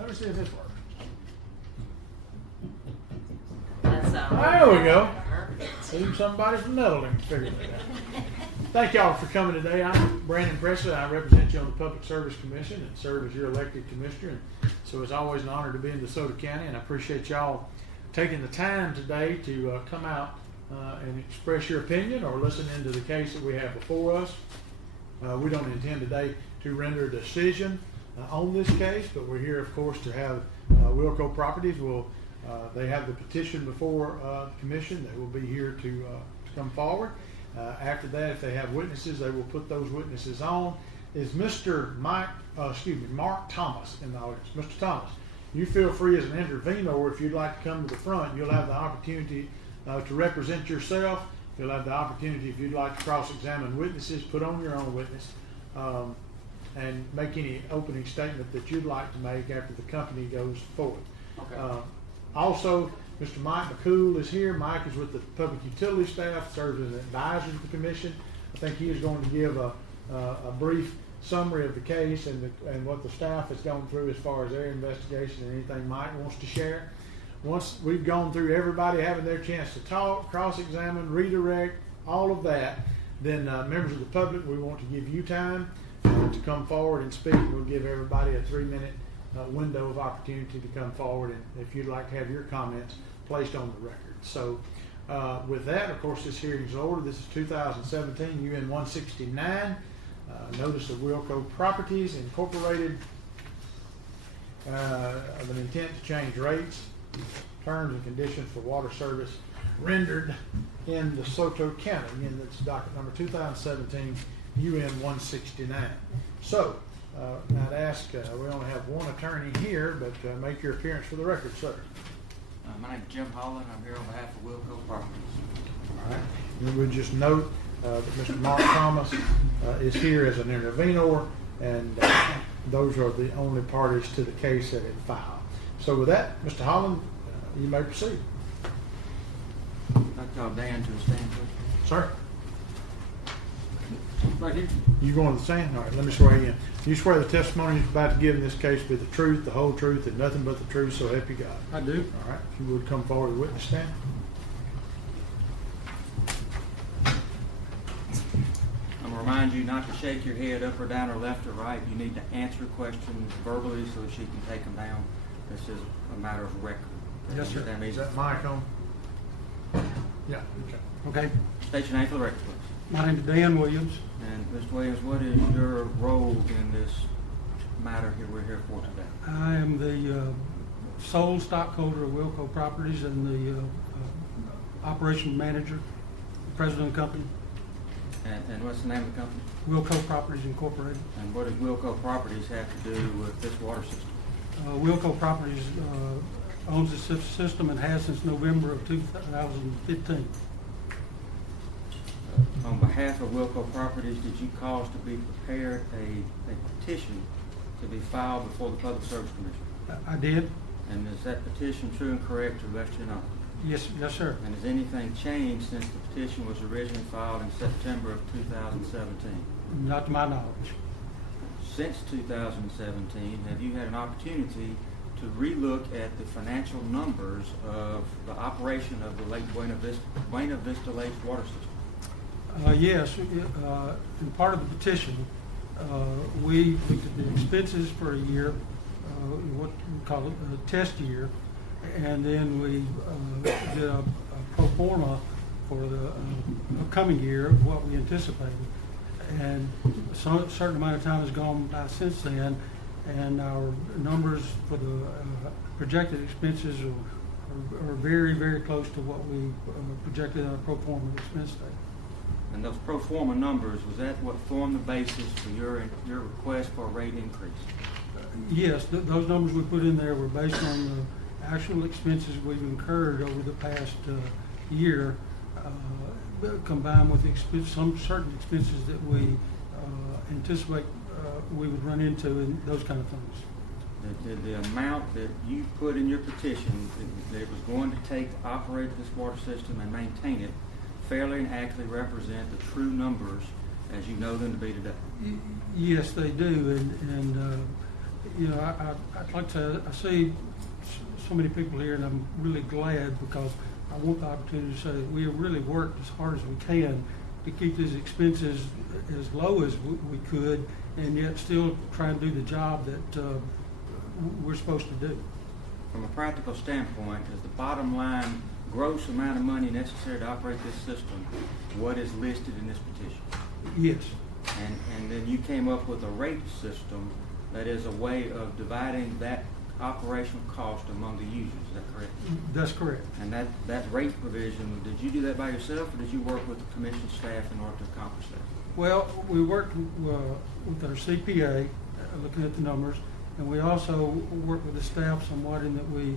Let me see if this works. There we go. Even somebody from Netherlands figured it out. Thank y'all for coming today. I'm Brandon Presley. I represent you on the Public Service Commission and serve as your elected commissioner. And so it's always an honor to be in DeSoto County, and I appreciate y'all taking the time today to come out and express your opinion or listen into the case that we have before us. We don't intend today to render a decision on this case, but we're here, of course, to have Wilco Properties. They have the petition before the commission. They will be here to come forward. After that, if they have witnesses, they will put those witnesses on. Is Mark Thomas in the audience? Mr. Thomas, you feel free as an intervenor. If you'd like to come to the front, you'll have the opportunity to represent yourself. You'll have the opportunity, if you'd like to cross-examine witnesses, put on your own witness, and make any opening statement that you'd like to make after the company goes forward. Okay. Also, Mr. Mike McCool is here. Mike is with the Public Utility staff, serves as an advisor to the commission. I think he is going to give a brief summary of the case and what the staff has gone through as far as their investigation and anything Mike wants to share. Once we've gone through everybody having their chance to talk, cross-examine, redirect, all of that, then members of the public, we want to give you time to come forward and speak. We'll give everybody a 3-minute window of opportunity to come forward, and if you'd like to have your comments placed on the record. So with that, of course, this hearing is ordered. This is 2017 UN 169, notice of Wilco Properties Incorporated of an intent to change rates, terms and conditions for water service rendered in DeSoto County. Again, that's docket number 2017 UN 169. So I'd ask, we only have one attorney here, but make your appearance for the record, sir. My name is Jim Holland. I'm here on behalf of Wilco Properties. All right. And we'll just note that Mr. Mark Thomas is here as an intervenor, and those are the only parties to the case that it filed. So with that, Mr. Holland, you may proceed. I'd call Dan to the stand, please. Sir? Right here. You going to the stand? All right, let me swear you in. You swear the testimony you're about to give in this case be the truth, the whole truth, and nothing but the truth, so help you God. I do. All right, if you would come forward to the witness stand. I'm going to remind you not to shake your head up or down or left or right. You need to answer questions verbally so that she can take them down. This is a matter of record. Yes, sir. Is that mic on? Yeah. Okay. State your name for the record, please. My name is Dan Williams. And Mr. Williams, what is your role in this matter here we're here for today? I am the sole stockholder of Wilco Properties and the operation manager, president of the company. And what's the name of the company? Wilco Properties Incorporated. And what does Wilco Properties have to do with this water system? Wilco Properties owns the system and has since November of 2015. On behalf of Wilco Properties, did you cause to be prepared a petition to be filed before the Public Service Commission? I did. And is that petition true and correct to the best of your knowledge? Yes, sir. And has anything changed since the petition was originally filed in September of 2017? Not to my knowledge. Since 2017, have you had an opportunity to relook at the financial numbers of the operation of the Lake Buena Vista Lake water system? Yes, in part of the petition, we looked at the expenses for a year, what we call it a test year, and then we did a pro forma for the upcoming year of what we anticipated. And a certain amount of time has gone by since then, and our numbers for the projected expenses are very, very close to what we projected in our pro forma expense statement. And those pro forma numbers, was that what formed the basis for your request for a rate increase? Yes, those numbers we put in there were based on the actual expenses we've incurred over the past year, combined with some certain expenses that we anticipate we would run into and those kind of things. The amount that you put in your petition that it was going to take to operate this water system and maintain it fairly and accurately represent the true numbers as you know them to be today? Yes, they do, and you know, I'd like to, I see so many people here, and I'm really glad because I want the opportunity to say that we have really worked as hard as we can to keep these expenses as low as we could, and yet still try and do the job that we're supposed to do. From a practical standpoint, is the bottom line gross amount of money necessary to operate this system what is listed in this petition? Yes, And then you came up with a rate system that is a way of dividing that operational cost among the users, is that correct? that's correct. And that rate provision, did you do that by yourself, or did you work with the commission staff in order to accomplish that? Well, we worked with our CPA, looking at the numbers, and we also worked with the staff somewhat in that we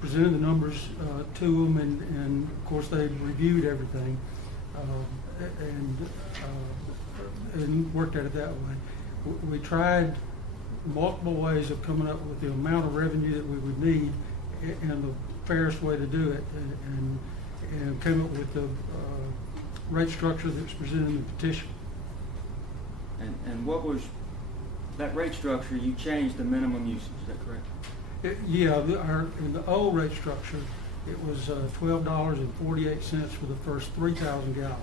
presented the numbers to them, and of course they reviewed everything and worked at it that way. We tried multiple ways of coming up with the amount of revenue that we would need and the fairest way to do it, and came up with the rate structure that's presented in the petition. And what was that rate structure? You changed the minimum usage, is that correct? In the old rate structure, it was $12.48 for the first 3,000 gallons.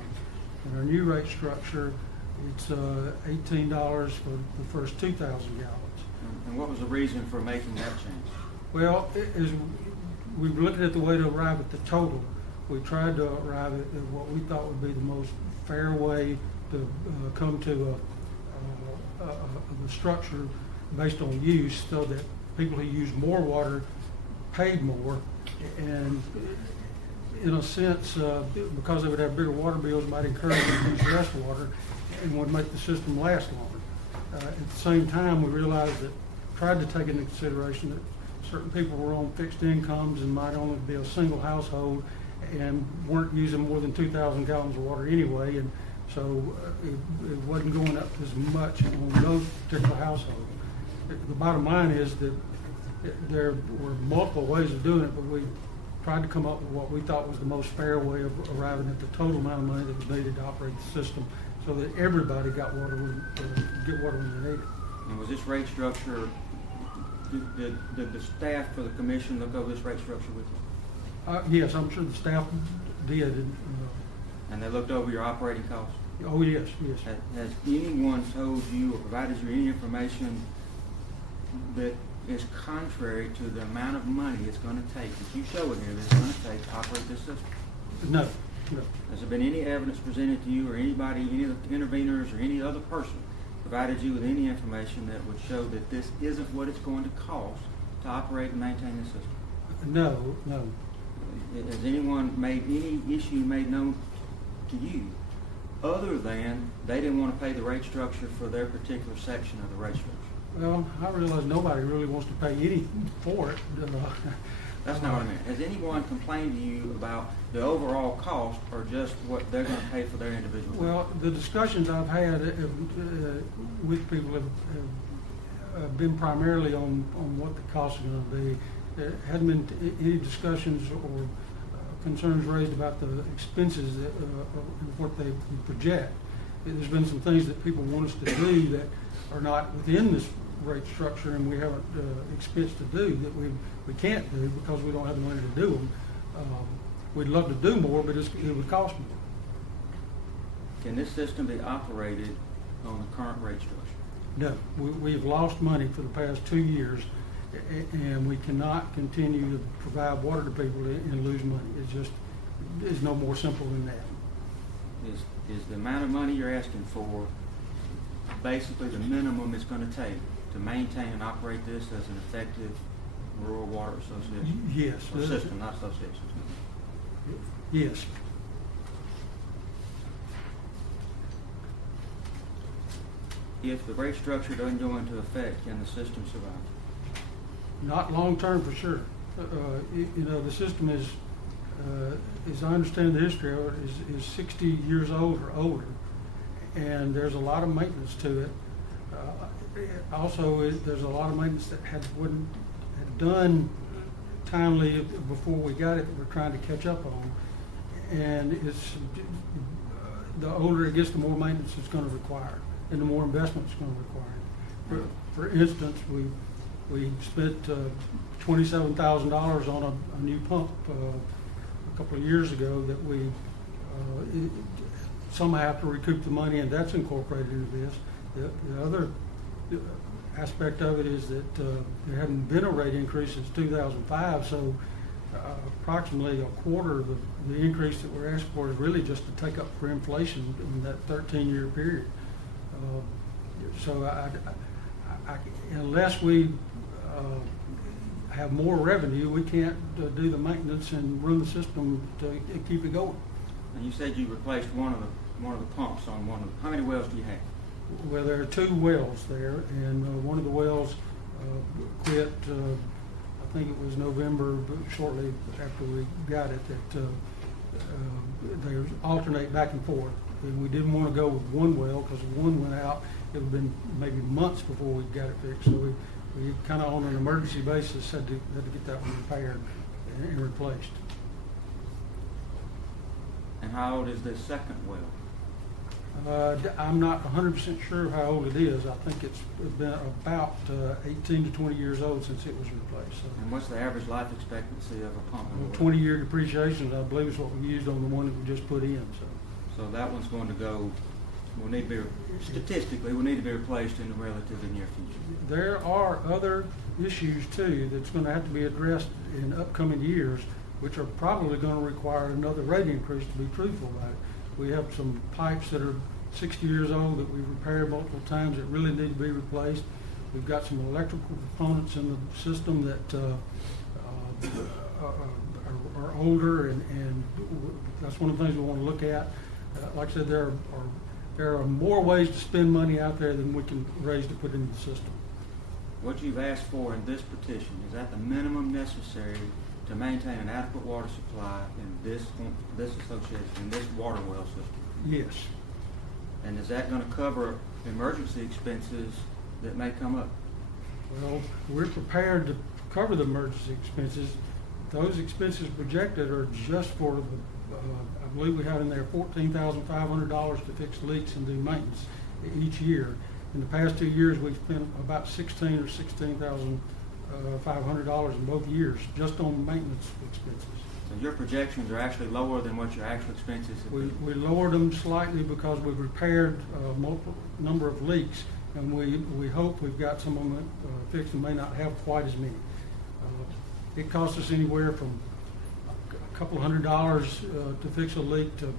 In our new rate structure, it's $18 for the first 2,000 gallons. And what was the reason for making that change? Well, as we were looking at the way to arrive at the total, we tried to arrive at what we thought would be the most fair way to come to a structure based on use, so that people who use more water paid more, and in a sense, because they would have bigger water bills, might encourage them to use less water and would make the system last longer. At the same time, we realized that, tried to take into consideration that certain people were on fixed incomes and might only be a single household and weren't using more than 2,000 gallons of water anyway, and so it wasn't going up as much on those particular households. The bottom line is that there were multiple ways of doing it, but we tried to come up with what we thought was the most fair way of arriving at the total amount of money that was needed to operate the system, so that everybody got water get water when they needed it. And was this rate structure, did the staff for the commission look over this rate structure with you? Yes, I'm sure the staff did. And they looked over your operating costs? Oh, yes, yes. Has anyone told you or provided you any information that is contrary to the amount of money it's going to take, that you show it here, that it's going to take to operate this system? No. Has there been any evidence presented to you, or anybody, any of the interveners, or any other person provided you with any information that would show that this isn't what it's going to cost to operate and maintain the system? No. Has anyone made any issue made known to you other than they didn't want to pay the rate structure for their particular section of the rate structure? Well, I realize nobody really wants to pay anything for it. That's not what I meant. Has anyone complained to you about the overall cost, or just what they're going to pay for their individual? Well, the discussions I've had with people have been primarily on what the cost is going to be. There hadn't been any discussions or concerns raised about the expenses that, what they project. There's been some things that people want us to do that are not within this rate structure, and we haven't expensed to do, that we can't do because we don't have the money to do them. We'd love to do more, but it would cost more. Can this system be operated on the current rate structure? No, we've lost money for the past 2 years, and we cannot continue to provide water to people and lose money. It's no more simple than that. Is the amount of money you're asking for basically the minimum it's going to take to maintain and operate this as an effective rural water association? Yes. Or system, not association. Yes. If the rate structure doesn't go into effect, can the system survive? Not long term for sure. The system is, as I understand the history of it, is 60 years old or older, and there's a lot of maintenance to it. There's a lot of maintenance that had done timely before we got it that we're trying to catch up on, and it's the older it gets, the more maintenance it's going to require, and the more investment it's going to require. For instance, We spent $27,000 on a new pump a couple of years ago that we somehow have to recoup the money, and that's incorporated into this. The other aspect of it is that there hadn't been a rate increase since 2005, so approximately a quarter of the increase that we're asking for is really just to take up for inflation in that 13-year period. So unless we have more revenue, we can't do the maintenance and run the system to keep it going. And you said you replaced one of the pumps on one of the, how many wells do you have? Well, there are 2 wells there, and one of the wells quit, I think it was November, but shortly after we got it, that they alternate back and forth. And we didn't want to go with one well, because if one went out, it would have been maybe months before we got it fixed. So we kind of on an emergency basis had to get that one repaired and replaced. And how old is this second well? I'm not 100% sure how old it is. I think it's been about 18 to 20 years old since it was replaced. So, And what's the average life expectancy of a pump? 20-year depreciation, I believe, is what we used on the one that we just put in. So that one's going to go, statistically, will need to be replaced in the relatively near future. There are other issues too that's going to have to be addressed in upcoming years, which are probably going to require another rate increase, to be truthful about it. We have some pipes that are 60 years old that we've repaired multiple times that really need to be replaced. We've got some electrical components in the system that are older, and that's one of the things we want to look at. Like I said, there are more ways to spend money out there than we can raise to put into the system. What you've asked for in this petition, is that the minimum necessary to maintain an adequate water supply in this association, in this water well system? Yes. And is that going to cover emergency expenses that may come up? Well, we're prepared to cover the emergency expenses. Those expenses projected are just for the, I believe we have in there $14,500 to fix leaks and do maintenance each year. In the past 2 years, we've spent about $16,000 or $16,500 in both years just on maintenance expenses. So your projections are actually lower than what your actual expenses have been? We lowered them slightly because we've repaired multiple number of leaks, and we hope we've got some of them fixed and may not have quite as many. It costs us anywhere from a couple $100 to fix a leak to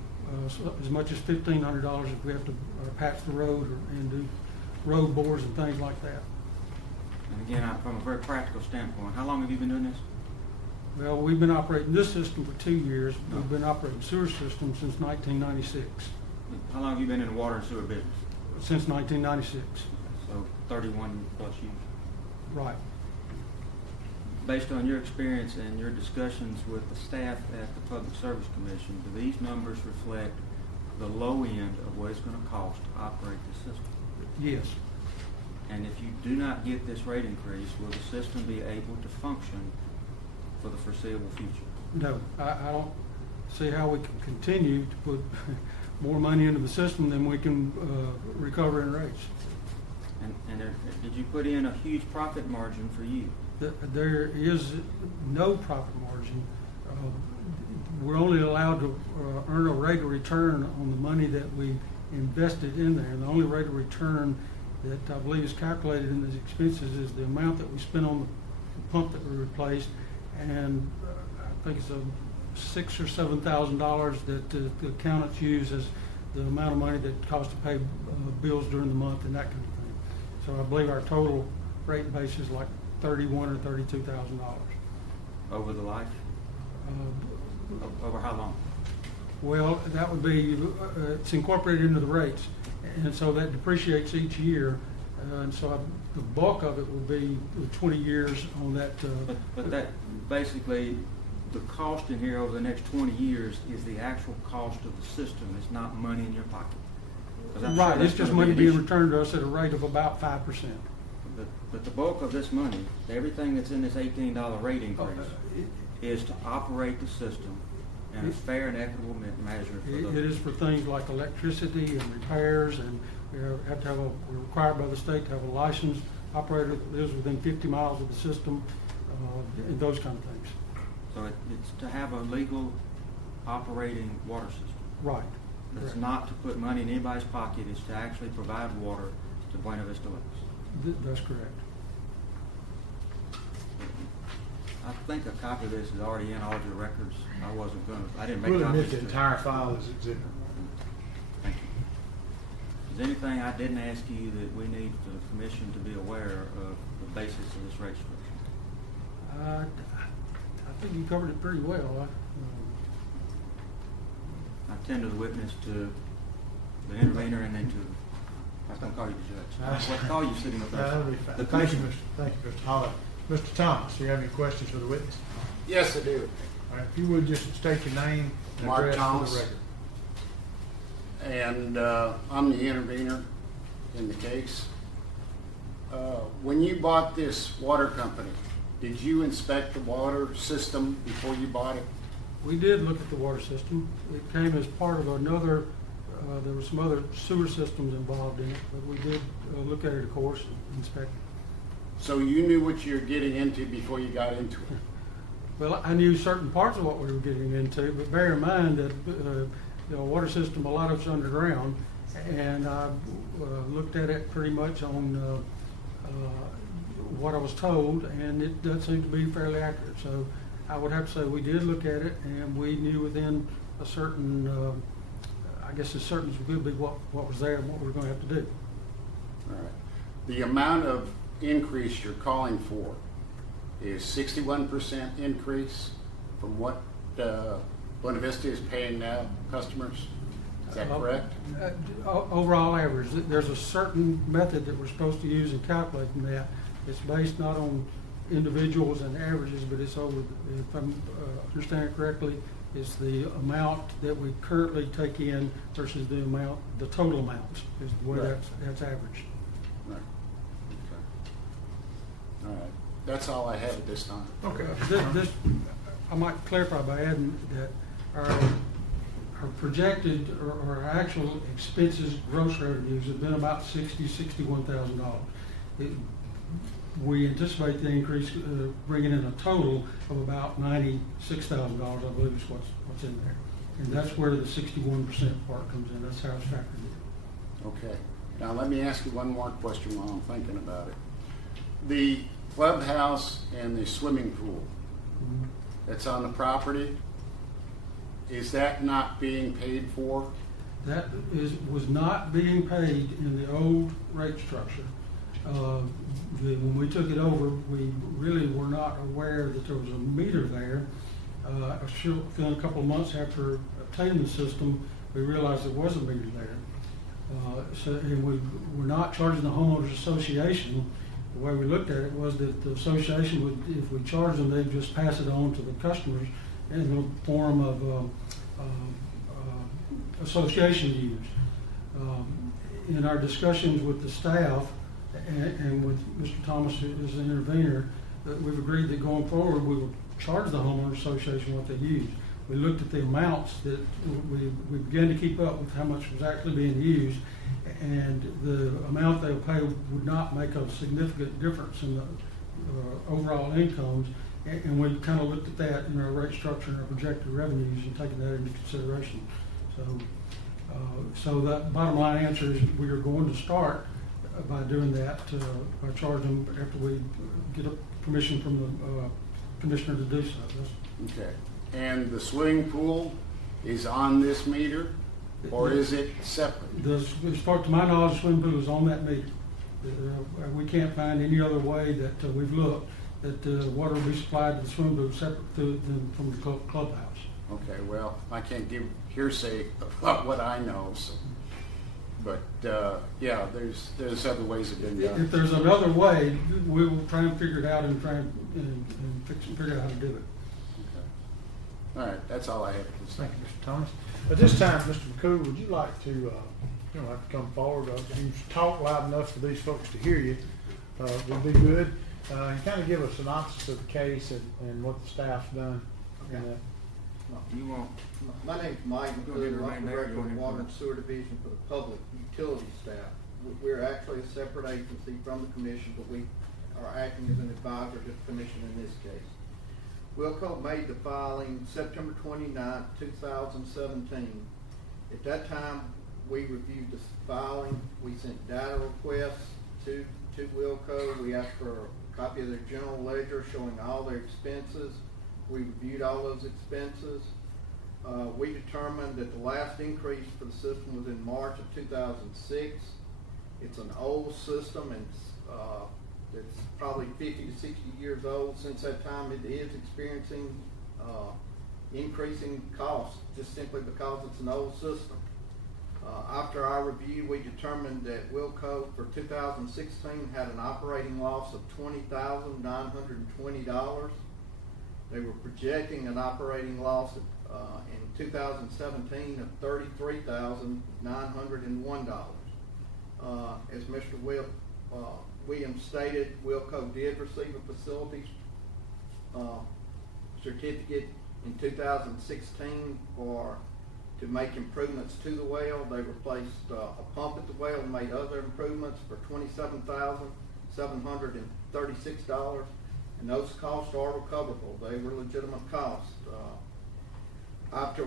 as much as $1,500 if we have to patch the road and do road bores and things like that. And again, from a very practical standpoint, how long have you been doing this? Well, we've been operating this system for 2 years. We've been operating sewer systems since 1996. How long have you been in the water and sewer business? Since 1996. So 31 plus years. Right. Based on your experience and your discussions with the staff at the Public Service Commission, do these numbers reflect the low end of what it's going to cost to operate the system? Yes. And if you do not get this rate increase, will the system be able to function for the foreseeable future? No, I don't see how we can continue to put more money into the system than we can recover in rates. And did you put in a huge profit margin for you? There is no profit margin. We're only allowed to earn a rate of return on the money that we invested in there. And the only rate of return that I believe is calculated in these expenses is the amount that we spent on the pump that we replaced, and I think it's $6,000 or $7,000 that the accountants use as the amount of money that costs to pay bills during the month and that kind of thing. So I believe our total rate base is like $31,000 or $32,000. Over the life? Over how long? Well, that would be, it's incorporated into the rates, and so that depreciates each year, and so the bulk of it will be 20 years on that. But that basically, the cost in here over the next 20 years is the actual cost of the system. It's not money in your pocket. Right, it's just money being returned to us at a rate of about 5%. But the bulk of this money, everything that's in this $18 rate increase, is to operate the system in a fair and equitable measure. It is for things like electricity and repairs, and we're required by the state to have a license operator that lives within 50 miles of the system, and those kind of things. So it's to have a legal operating water system. Right. It's Correct. not to put money in anybody's pocket, it's to actually provide water to Buena Vista Lakes. That's correct. I think a copy of this is already in all of your records. I didn't make We'll admit copies. the to- entire file is exhibit. Thank you. Is there anything I didn't ask you that we need the commission to be aware of the basis of this rate structure? I think you covered it pretty well. I tend to the witness to the intervener and then to, I was going to call you the judge. What call you sitting up there? That'll be fine. The Thank you, commissioner. Thank you, Mr. Holly. Mr. Thomas, do you have any questions for the witness? Yes, I do. All right, if you would just state your name and Mark address for Thomas. the record. And I'm the intervener in the case. When you bought this water company, did you inspect the water system before you bought it? We did look at the water system. It came as part of another, there were some other sewer systems involved in it, but we did look at it, of course, and inspect it. So you knew what you were getting into before you got into it? Well, I knew certain parts of what we were getting into, but bear in mind that, water system, a lot of it's underground, and I looked at it pretty much on what I was told, and it does seem to be fairly accurate. So I would have to say we did look at it, and we knew within a certain, I guess as certain as we could be what was there and what we were going to have to do. All right. The amount of increase you're calling for is 61% increase from what Buena Vista is paying now customers? Is that correct? Overall average, there's a certain method that we're supposed to use in calculating that. It's based not on individuals and averages, but it's over, if I'm understanding correctly, it's the amount that we currently take in versus the total amount is the way Right. that's averaged. Right. Okay. All right. That's all I have at this time. Okay. This, I might clarify by adding that our projected or our actual expenses, gross revenues have been about $61,000. We anticipate the increase bringing in a total of about $96,000, I believe is what's in there. And that's where the 61% part comes in. That's how it's factored in. Okay. Now let me ask you one more question while I'm thinking about it. The clubhouse and the swimming pool Mhm. that's on the property, is that not being paid for? That was not being paid in the old rate structure. When we took it over, we really were not aware that there was a meter there. Within a couple of months after obtaining the system, we realized there was a meter there. And we were not charging the homeowners association. The way we looked at it was that the association would, if we charged them, they'd just pass it on to the customers in the form of association use. In our discussions with the staff and with Mr. Thomas as the intervener, we've agreed that going forward we will charge the homeowner association what they use. We looked at the amounts that we began to keep up with how much was actually being used, and the amount they'll pay would not make a significant difference in the overall incomes. And we kind of looked at that in our rate structure and our projected revenues and taken that into consideration. So that bottom line answer is we are going to start by doing that, by charging them after we get a permission from the commissioner to do so. Okay. And the swimming pool is on this meter, or is it separate? As far to my knowledge, the swimming pool is on that meter. We can't find any other way that we've looked that water will be supplied to the swimming pool separate from the clubhouse. Okay, well, I can't give hearsay about what I know, so. But, yeah, there's other ways of doing If that. there's another way, we will try and figure it out and try and figure out how to do it. Okay. All right, that's all I have at this time. Thank you, Mr. Thomas. At this time, Mr. McCool, would you like to, you don't have to come forward, you talk loud enough for these folks to hear you, would be good. And kind of give a synopsis of the case and what the staff's done. Okay. You want, My name's Mike Go ahead and McCool, remain I'm there. Director You of want Water to- and Sewer Division for the Public Utility Staff. we're actually a separate agency from the commission, but we are acting as an advisor to the commission in this case. Wilco made the filing September 29th, 2017. At that time, we reviewed the filing. We sent data requests to Wilco. We asked for a copy of their general ledger showing all their expenses. We reviewed all those expenses. We determined that the last increase for the system was in March of 2006. It's an old system, and it's probably 50 to 60 years old. Since that time, it is experiencing increasing costs just simply because it's an old system. After our review, we determined that Wilco for 2016 had an operating loss of $20,920. They were projecting an operating loss in 2017 of $33,901. As Mr. Williams stated, Wilco did receive a facilities certificate in 2016 to make improvements to the well. They replaced a pump at the well and made other improvements for $27,736, and those costs are recoverable. They were legitimate costs. After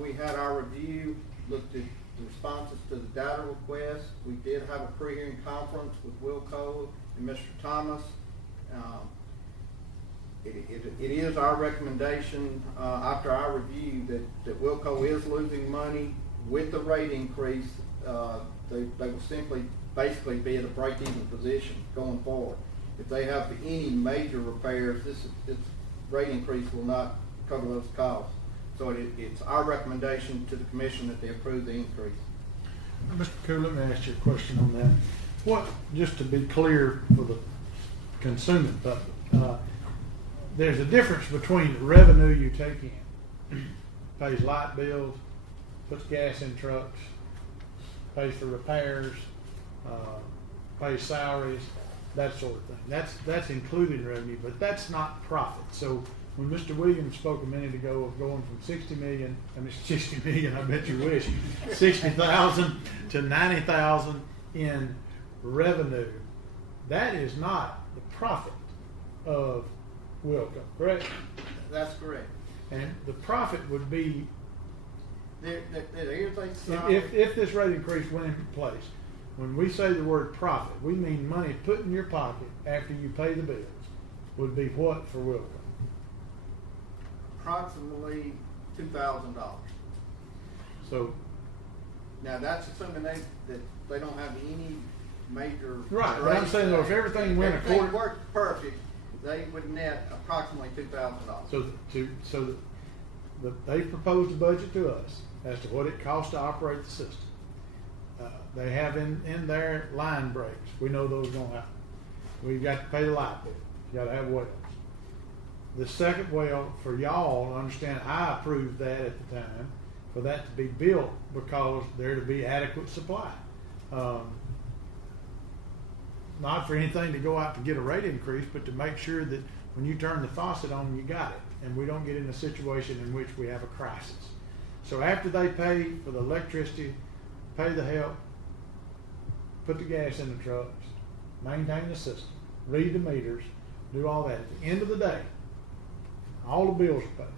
we had our review, looked at the responses to the data request, we did have a pre-hearing conference with Wilco and Mr. Thomas. It is our recommendation after our review that Wilco is losing money with the rate increase. They will simply basically be at a break-even position going forward. If they have any major repairs, this rate increase will not cover those costs. So it's our recommendation to the commission that they approve the increase. Mr. Cool, let me ask you a question on that. What, just to be clear for the consuming public, there's a difference between the revenue you take in, pays light bills, puts gas in trucks, pays for repairs, pays salaries, that sort of thing. That's included in revenue, but that's not profit. So when Mr. Williams spoke a minute ago of going from 60 million, I bet you wish, 60,000 to 90,000 in revenue, that is not the profit of Wilco, correct? That's correct. And the profit would be if this rate increase went into place. When we say the word profit, we mean money put in your pocket after you pay the bills. Would be what for Wilco? approximately $2,000. So Now that's assuming that they don't have any major. right, but I'm saying though, if everything went everything according, worked perfect, they would net approximately $2,000. they proposed a budget to us as to what it costs to operate the system. They have in their line breaks. We know those don't happen. We've got to pay the light bill. You got to have wells. The second well, for y'all, understand, I approved that at the time for that to be built because there to be adequate supply. Not for anything to go out to get a rate increase, but to make sure that when you turn the faucet on, you got it, and we don't get in a situation in which we have a crisis. So after they pay for the electricity, pay the help, put the gas in the trucks, maintain the system, read the meters, do all that. At the end of the day, all the bills are paid.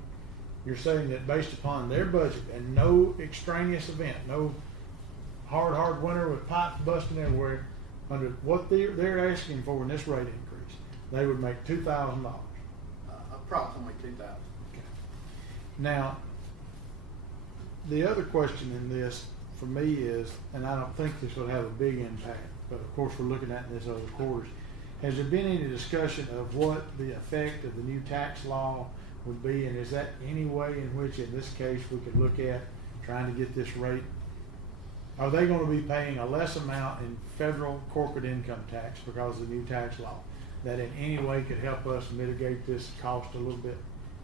You're saying that based upon their budget and no extraneous event, no hard winter with pipes busting everywhere, under what they're asking for in this rate increase, they would make $2,000. Approximately $2,000. Okay. Now, the other question in this for me is, and I don't think this will have a big impact, but of course we're looking at this over quarters. Has there been any discussion of what the effect of the new tax law would be, and is that any way in which, in this case, we could look at trying to get this rate? Are they going to be paying a less amount in federal corporate income tax because of the new tax law that in any way could help us mitigate this cost a little bit?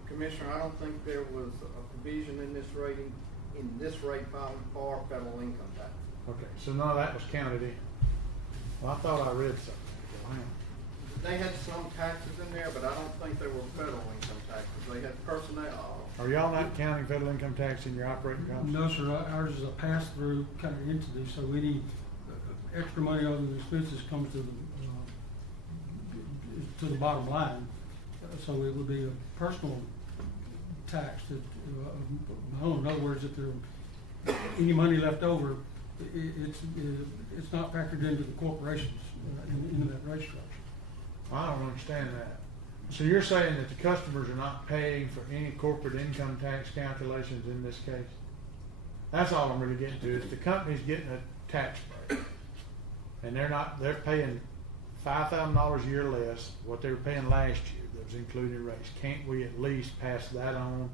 Commissioner, I don't think there was a provision in this rating, in this rate filing for federal income tax. Okay, so none of that was counted in. Well, I thought I read something. They had some taxes in there, but I don't think they were federal income taxes. They had personnel. Are y'all not counting federal income tax in your operating costs? No, sir. Ours is a pass-through kind of entity, so extra money other than expenses comes to the bottom line. So it would be a personal tax that, in other words, if there any money left over, it's not factored into the corporations, into that rate structure. I don't understand that. So you're saying that the customers are not paying for any corporate income tax calculations in this case? That's all I'm really getting to, is the company's getting a tax break. And they're paying $5,000 a year less what they were paying last year that was included in rates. Can't we at least pass that on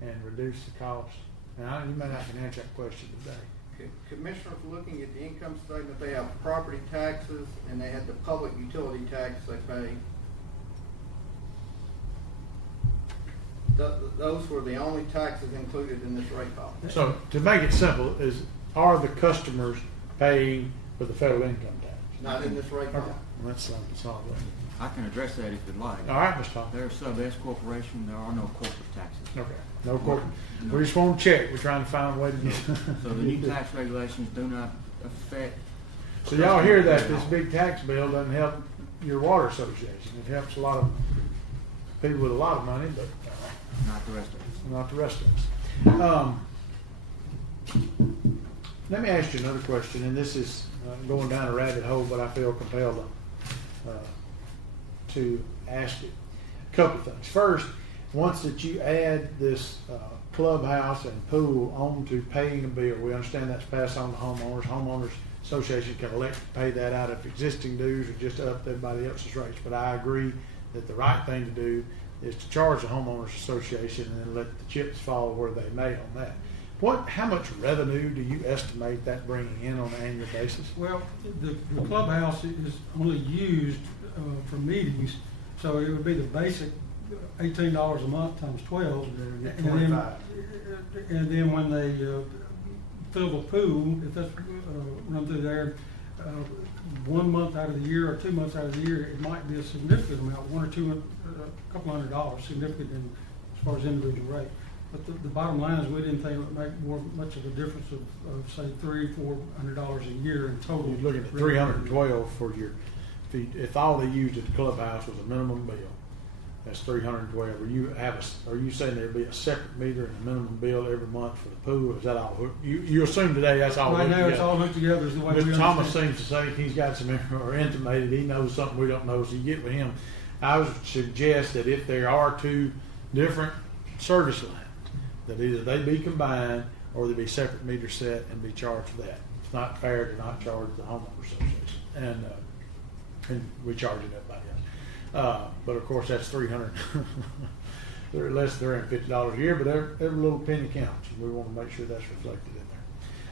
and reduce the cost? Now, you may not can answer that question today. Commissioners, looking at the income statement, they have property taxes and they had the public utility tax they pay. Those were the only taxes included in this rate file. So to make it simple, are the customers paying for the federal income tax? Not in this rate Okay, file. well, that's solid. I can address that if you'd like. All right, Mr. Thomas. They're a sub-S corporation, there are no corporate taxes. Okay, no corporate. We just want to check. We're trying to find a way to get. So the new tax regulations do not affect. So y'all hear that this big tax bill doesn't help your water association. It helps a lot of people with a lot of money, but Not the rest of it. not the rest of us. Let me ask you another question, and this is going down a rabbit hole, but I feel compelled to ask it. A couple things. First, once that you add this clubhouse and pool onto paying a bill, we understand that's passed on to homeowners. Homeowners Association can elect to pay that out of existing dues or just up to everybody else's rates. But I agree that the right thing to do is to charge the homeowners association and then let the chips fall where they may on that. How much revenue do you estimate that bringing in on an annual basis? Well, the clubhouse is only used for meetings, so it would be the basic $18 a month times 12. Get 25. And then when they fill the pool, if that's run through there, 1 month out of the year or 2 months out of the year, it might be a significant amount, $100 or $200, a couple $100, significant as far as individual rate. But the bottom line is we didn't think it would make much of a difference of say $300-400 a year in total. You're looking at 312 for your, if all they used at the clubhouse was a minimum bill, that's 312. Are you saying there'd be a separate meter and a minimum bill every month for the pool? Is that all? You assume today that's all. Right now it's all hooked together is the way we Mr. Thomas understand. seems to say he's got some, or intimated, he knows something we don't know, so you get with him. I would suggest that if there are two different service lines, that either they be combined or they be separate meters set and be charged for that. It's not fair to not charge the homeowner association, and we charge it everybody else. But of course that's 300. They're less than $350 a year, but every little penny counts. We want to make sure that's reflected in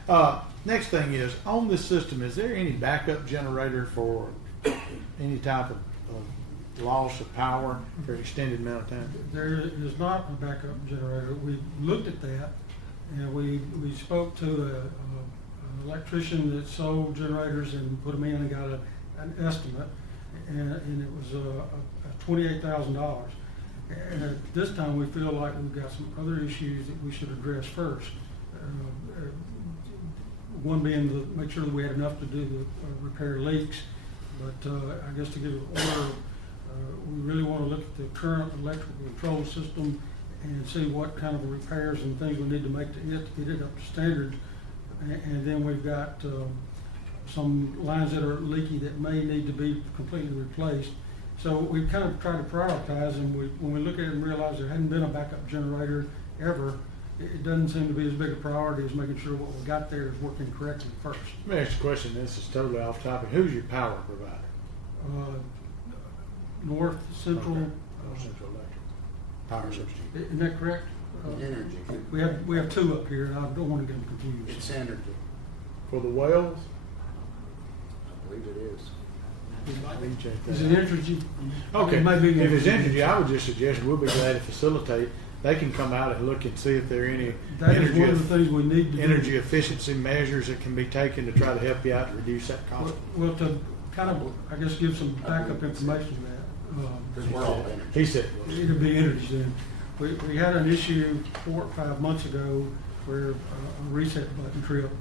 there. Next thing is, on this system, is there any backup generator for any type of loss of power for an extended amount of time? There is not a backup generator. We looked at that, and we spoke to an electrician that sold generators and put them in and got an estimate, and it was $28,000. And at this time, we feel like we've got some other issues that we should address first. One being to make sure that we had enough to do the repair leaks, but I guess to give it order, we really want to look at the current electrical control system and see what kind of repairs and things we need to make to it to get it up to standard. And then we've got some lines that are leaky that may need to be completely replaced. So we kind of try to prioritize, and when we look at it and realize there hadn't been a backup generator ever, it doesn't seem to be as big a priority as making sure what we got there is working correctly first. Let me ask you a question. This is totally off topic. Who's your power provider? North Central. Okay. North Central Electric Power Association. Isn't that correct? Energy. We have two up here, and I don't want to get them confused. It's energy. For the wells? I believe it is. Let me check that Is out. it Entergy? Okay, It may be if it's Entergy. energy, I would just suggest, we'll be glad to facilitate, they can come out and look and see if there are any That is one of the things we need to do. energy efficiency measures that can be taken to try to help you out to reduce that cost. Well, to kind of, I guess, give some backup information to that. Because we're all energy. He said, It'll be Entergy then. We had an issue 4 or 5 months ago where a reset button tripped,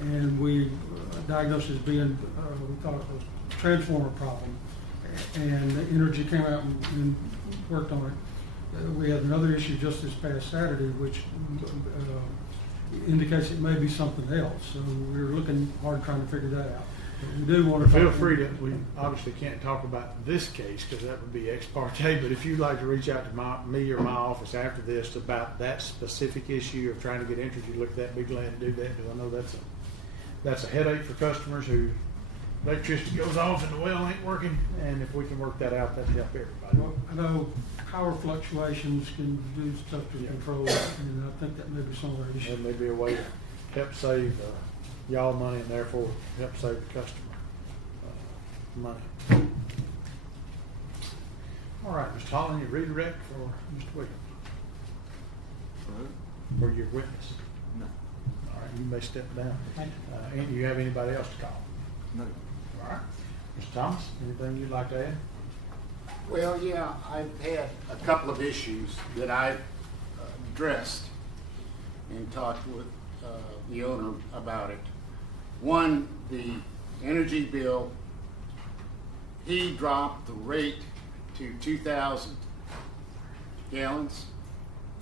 and we diagnosed it as being, we thought it was a transformer problem. And Energy came out and worked on it. We had another issue just this past Saturday, which indicates it may be something else. So we're looking hard trying to figure that out. But we do want to Feel free to, we obviously can't talk about this case because that would be ex parte, but if you'd like to reach out to me or my office after this about that specific issue of trying to get Entergy to look at that, be glad to do that because I know that's a headache for customers who electricity goes off and the well ain't working, and if we can work that out, that'd help everybody. Well, I know power fluctuations can do stuff to control it, and I think that may be some of our That issues. may be a way to help save y'all money and therefore help save the customer money. All right, Mr. Holland, you redirect for Mr. Williams, for your witness. No. All right, you may step down. Thank And do you have anybody else to call? No. All right. Mr. Thomas, anything you'd like to add? Well, yeah, I've had a couple of issues that I've addressed and talked with the owner about it. One, the energy bill, he dropped the rate to 2,000 gallons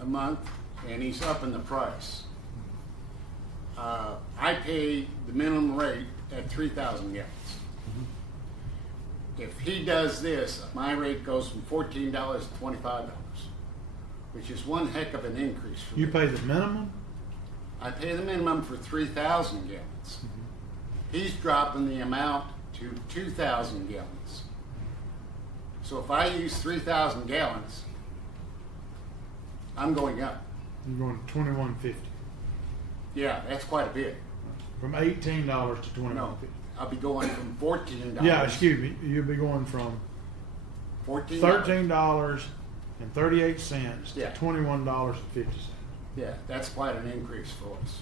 a month, and he's upping the price. I pay the minimum rate at 3,000 gallons. If he does this, my rate goes from $14 to $25, which is one heck of an increase for You me. pay the minimum? I pay the minimum for 3,000 gallons. He's dropping the amount to 2,000 gallons. So if I use 3,000 gallons, I'm going up. You're going to $21.50. Yeah, that's quite a bit. From $18 to No, $21.50. I'll be going from $14. Yeah, excuse me. You'll be going from $14. $13.38 to Yeah. $21.50. Yeah, that's quite an increase for us.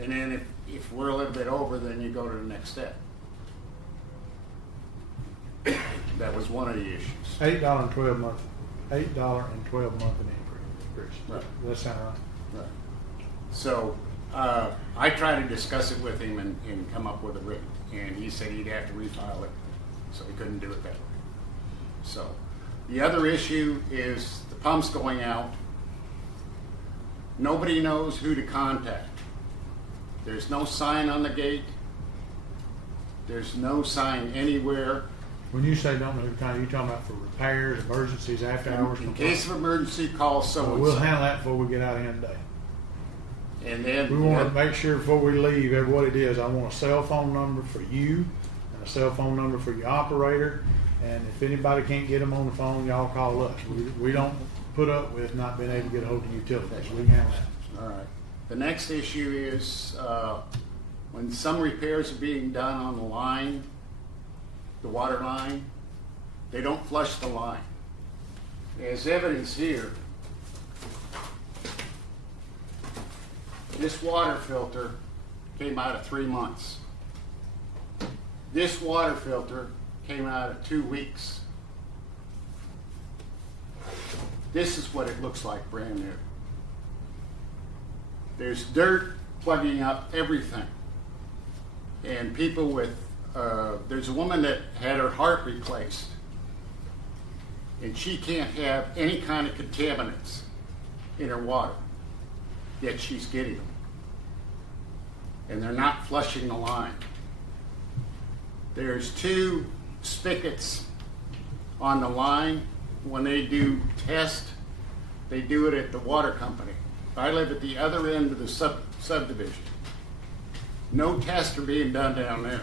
And then if we're a little bit over, then you go to the next step. That was one of the issues. $8.12 month. $8.12 month in increase. Right. Does that sound right? Right. So I tried to discuss it with him and come up with a rate, and he said he'd have to refile it, so he couldn't do it that way. So the other issue is the pumps going out. Nobody knows who to contact. There's no sign on the gate. There's no sign anywhere. When you say don't know who kind, you talking about for repairs, emergencies, after hours? In case of emergency, call We'll so-and-so. handle that before we get out of here today. And then We want to make sure before we leave, what it is, I want a cell phone number for you and a cell phone number for your operator. And if anybody can't get them on the phone, y'all call us. We don't put up with not being able to get a hold of utilities. We can handle that. All right. The next issue is when some repairs are being done on the line, the water line, they don't flush the line. As evidence here, this water filter came out of 3 months. This water filter came out of 2 weeks. This is what it looks like brand new. There's dirt plugging up everything. And people with, there's a woman that had her heart replaced. And she can't have any kind of contaminants in her water. Yet she's getting them. And they're not flushing the line. There's 2 spigots on the line. When they do test, they do it at the water company. I live at the other end of the subdivision. No tests are being done down there.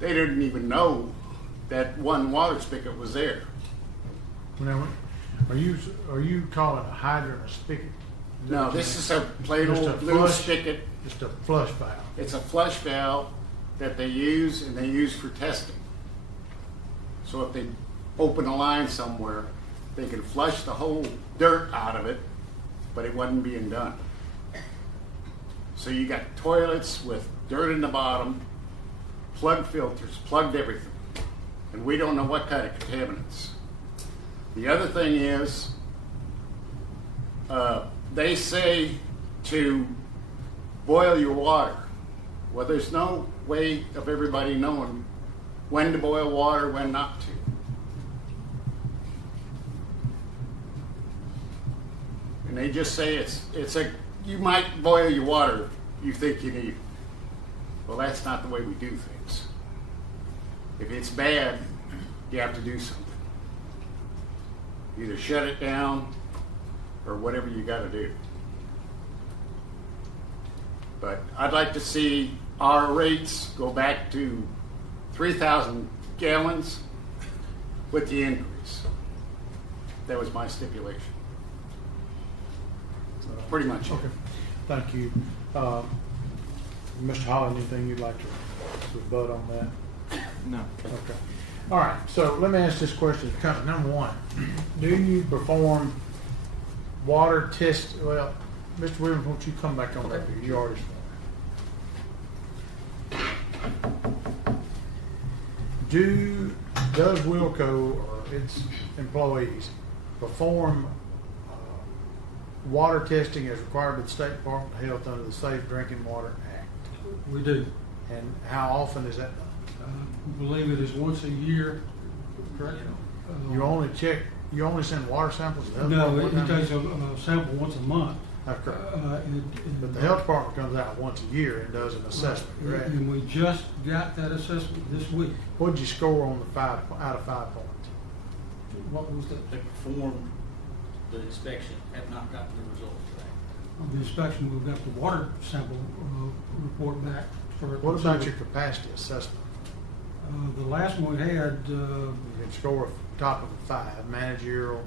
They didn't even know that one water spigot was there. Now, are you calling a hydrant a spigot? No, this is a plain Just a old blue flush? spigot. Just a flush valve. It's a flush valve that they use, and they use for testing. So if they open a line somewhere, they can flush the whole dirt out of it, but it wasn't being done. So you got toilets with dirt in the bottom, plugged filters, plugged everything, and we don't know what kind of contaminants. The other thing is, they say to boil your water. Well, there's no way of everybody knowing when to boil water, when not to. And they just say you might boil your water if you think you need it. Well, that's not the way we do things. If it's bad, you have to do something. Either shut it down or whatever you got to do. But I'd like to see our rates go back to 3,000 gallons with the increase. That was my stipulation. Pretty much. Okay, thank you. Mr. Holland, anything you'd like to rebut on that? No. Okay. All right, so let me ask this question. Number one, do you perform water test? Well, Mr. Williams, won't you come back on that here? You already Does Wilco or its employees perform water testing as required by the State Department of Health under the Safe Drinking Water Act? We do. And how often is that done? I believe it is once a year, correct? You only send water samples to the health No, department? it takes a sample once a month. That's correct. And- But the health department comes out once a year and does an assessment, correct? And we just got that assessment this week. What'd you score on the out of 5 points? What was that? They performed the inspection, have not gotten the results back. On the inspection, we've got the water sample report back for. What about your capacity assessment? The last one we had, You can score top of a 5, managerial,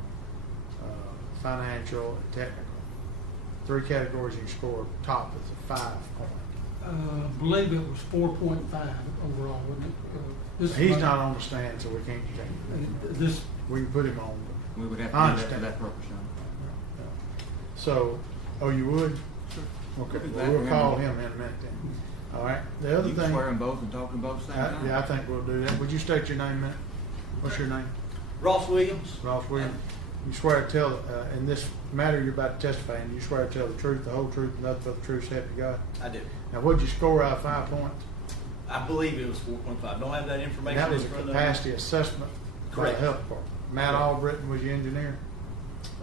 financial, and technical. 3 categories you can score top is a 5 point. I believe it was 4.5 overall, wasn't it? This is He's about- not on the stand, so we can't change This, it. We can put him on. We would have I to do that for understand. that purpose, John. So, you would? Okay, well, we'll call him in a minute then. All right, the other You can thing. swear them both and talk them both at the same time. Yeah, I think we'll do that. Would you state your name a minute? What's your name? Ross Williams? Ross Williams. You swear to tell, in this matter you're about to testify in, you swear to tell the truth, the whole truth, and nothing but the truth, so help you God? I do. Now, what'd you score out of 5 points? I believe it was 4.5. Don't have that And information that was in a front of me. capacity assessment by the Correct. health department. Matt Albritton was your engineer?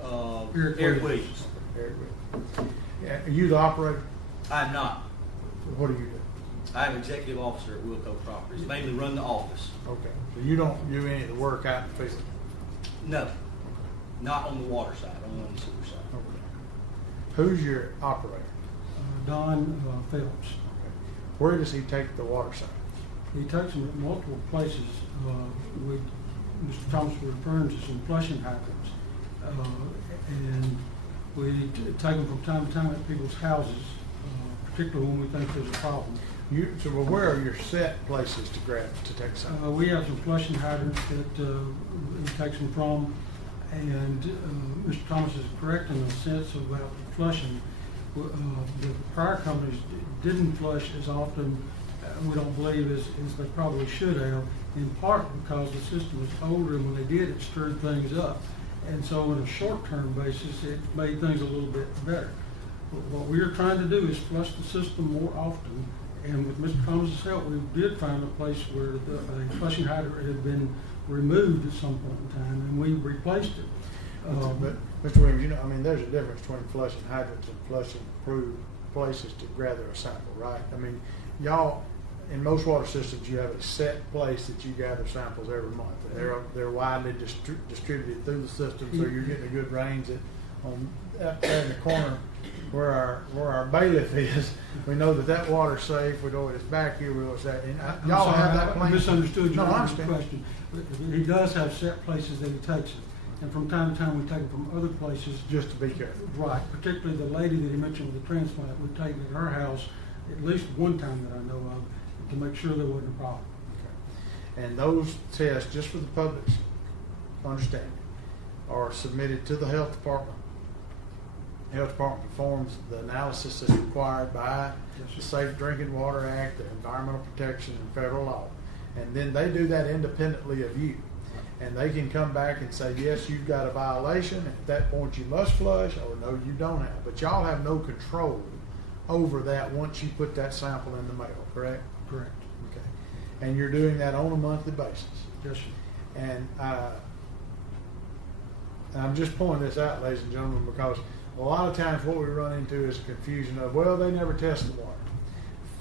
Eric Eric Williams. Williams. Very good. Yeah, are you the operator? I'm not. What do you do? I'm executive officer at Wilco Properties, mainly run the office. Okay, so you don't do any of the work out in the field? No, not on the water side, only on the sewer side. Okay. Who's your operator? Don Phelps. Okay. Where does he take the water samples? He takes them at multiple places. Mr. Thomas was referring to some flushing hydrants. And we take them from time to time at people's houses, particularly when we think there's a problem. So where are your set places to take samples? We have some flushing hydrants that he takes them from, and Mr. Thomas is correct in the sense about flushing. The prior companies didn't flush as often, we don't believe, as they probably should have, in part because the system was older, and when they did, it stirred things up. And so on a short-term basis, it made things a little bit better. What we are trying to do is flush the system more often. And with Mr. Thomas's help, we did find a place where a flushing hydrant had been removed at some point in time, and we replaced it. But, Mr. Williams, there's a difference between flushing hydrants and flushing approved places to gather a sample, right? Y'all, in most water systems, you have a set place that you gather samples every month. They're widely distributed through the system, so you're getting a good range up there in the corner where our bailiff is. We know that water's safe. We know it's back here. We know it's that. And y'all I'm sorry, have that I plan? misunderstood No, I your understand. question. He does have set places that he takes it, and from time to time we take it from other places. Just to be careful. Right, particularly the lady that he mentioned with the transplant, we've taken it to her house at least one time that I know of to make sure there wasn't a problem. Okay. And those tests, just for the public's understanding, are submitted to the health department. The health department performs the analysis that's required by the Safe Drinking Water Act, the Environmental Protection, and federal law. And then they do that independently of you. And they can come back and say, yes, you've got a violation. At that point, you must flush, or no, you don't have. But y'all have no control over that once you put that sample in the mail, correct? Correct. Okay. And you're doing that on a monthly basis. Yes, sir. And I'm just pointing this out, ladies and gentlemen, because a lot of times what we run into is a confusion of, well, they never test the water.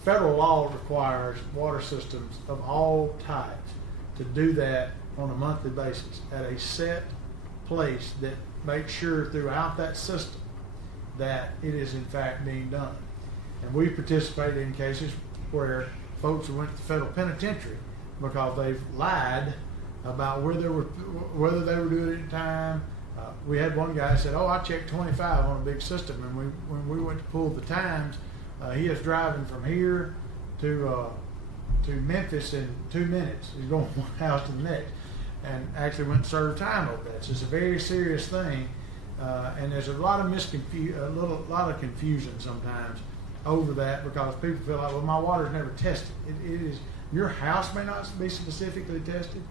Federal law requires water systems of all types to do that on a monthly basis at a set place that makes sure throughout that system that it is in fact being done. And we participated in cases where folks went to the federal penitentiary because they've lied about whether they were doing it in time. We had one guy said, "Oh, I checked 25 on a big system," and when we went to pull the times, he is driving from here to Memphis in 2 minutes. He's going from one house to the next, and actually went and served time over that. So it's a very serious thing, and there's a lot of lot of confusion sometimes over that because people feel like, well, my water's never tested. It is. Your house may not be specifically tested.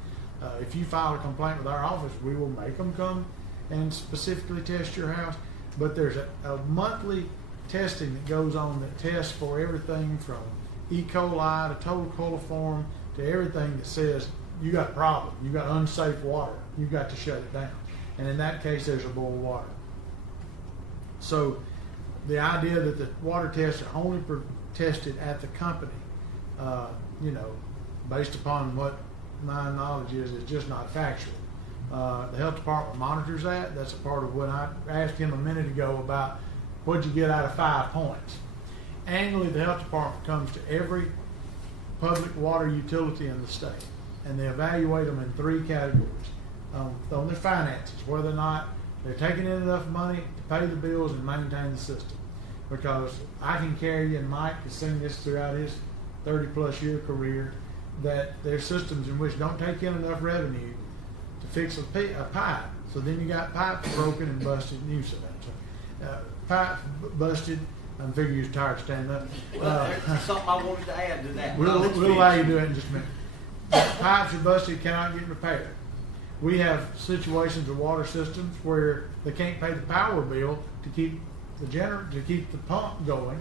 If you file a complaint with our office, we will make them come and specifically test your house. But there's a monthly testing that goes on that tests for everything from E. coli to total coliform to everything that says you got a problem, you got unsafe water, you got to shut it down. And in that case, there's a boil water. So the idea that the water tests are only tested at the company, based upon what my knowledge is just not factual. The health department monitors that. That's a part of what I asked him a minute ago about what'd you get out of 5 points. Annually, the health department comes to every public water utility in the state, and they evaluate them in 3 categories. On their finances, whether or not they're taking in enough money to pay the bills and maintain the system. Because I can carry, and Mike has seen this throughout his 30-plus year career, that there's systems in which don't take in enough revenue to fix a pipe. So then you got pipes broken and busted, and you said that. Pipe busted. I figure you're tired of standing up. Well, there's something I wanted to add to that. We'll allow you to do it in just a minute. Pipes are busted, cannot get repaired. We have situations of water systems where they can't pay the power bill to keep the pump going.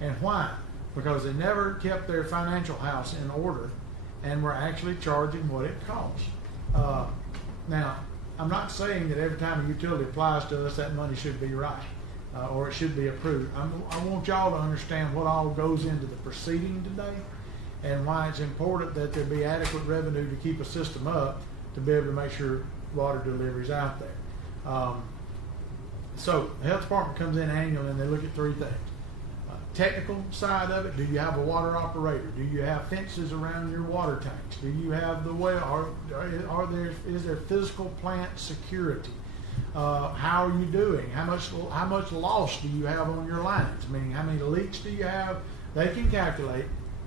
And why? Because they never kept their financial house in order and were actually charging what it costs. Now, I'm not saying that every time a utility applies to us, that money should be right or it should be approved. I want y'all to understand what all goes into the proceeding today and why it's important that there be adequate revenue to keep a system up to be able to make sure water delivery is out there. So the health department comes in annually and they look at 3 things. Technical side of it, do you have a water operator? Do you have fences around your water tanks? Do you have the well? Is there physical plant security? How are you doing? How much loss do you have on your lines? Meaning, how many leaks do you have? They can calculate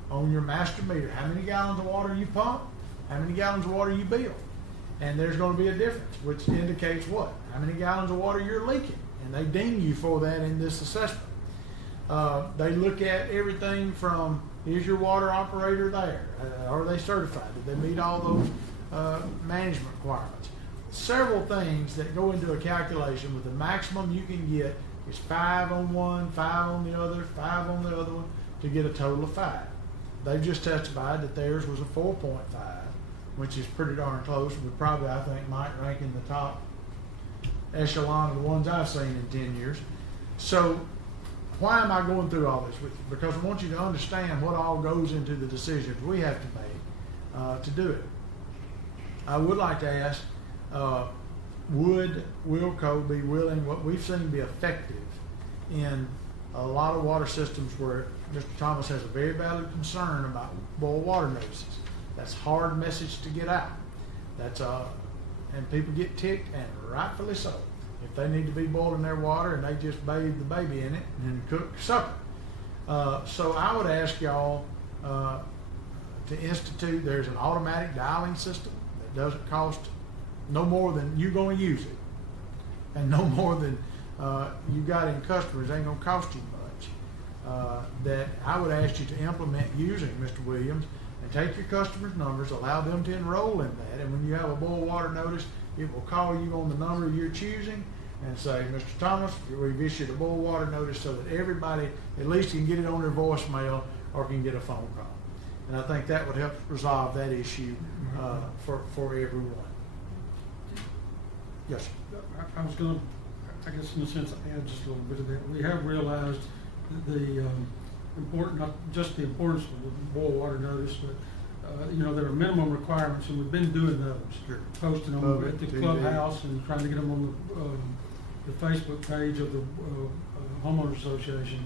on your master meter how many gallons of water you pump, how many gallons of water you bill. And there's going to be a difference, which indicates what? How many gallons of water you're leaking. And they deem you for that in this assessment. They look at everything from, is your water operator there? Are they certified? Did they meet all those management requirements? Several things that go into a calculation with the maximum you can get is 5 on one, 5 on the other, 5 on the other one to get a total of 5. They've just testified that theirs was a 4.5, which is pretty darn close. Would probably, I think, might rank in the top echelon of the ones I've seen in 10 years. So why am I going through all this with you? Because I want you to understand what all goes into the decisions we have to make to do it. I would like to ask, would Wilco be willing, what we've seen be effective in a lot of water systems where Mr. Thomas has a very valid concern about boil water notices. That's a hard message to get out. And people get ticked, and rightfully so. If they need to be boiling their water and they just bathe the baby in it and cook supper. So I would ask y'all to institute, there's an automatic dialing system that doesn't cost no more than you're going to use it. And no more than you got in customers, ain't going to cost you much. That I would ask you to implement using, Mr. Williams, and take your customers' numbers, allow them to enroll in that, and when you have a boil water notice, it will call you on the number you're choosing, and say, Mr. Thomas, we've issued a boil water notice so that everybody at least can get it on their voicemail or can get a phone call. And I think that would help resolve that issue for everyone. Yes, sir. I was going to, I guess in a sense, add just a little bit of that. We have realized the not just the importance of the boil water notice, but there are minimum requirements, and we've been doing those. Sure. Posting them Love at it. the TV. clubhouse and trying to get them on the Facebook page of the homeowners association.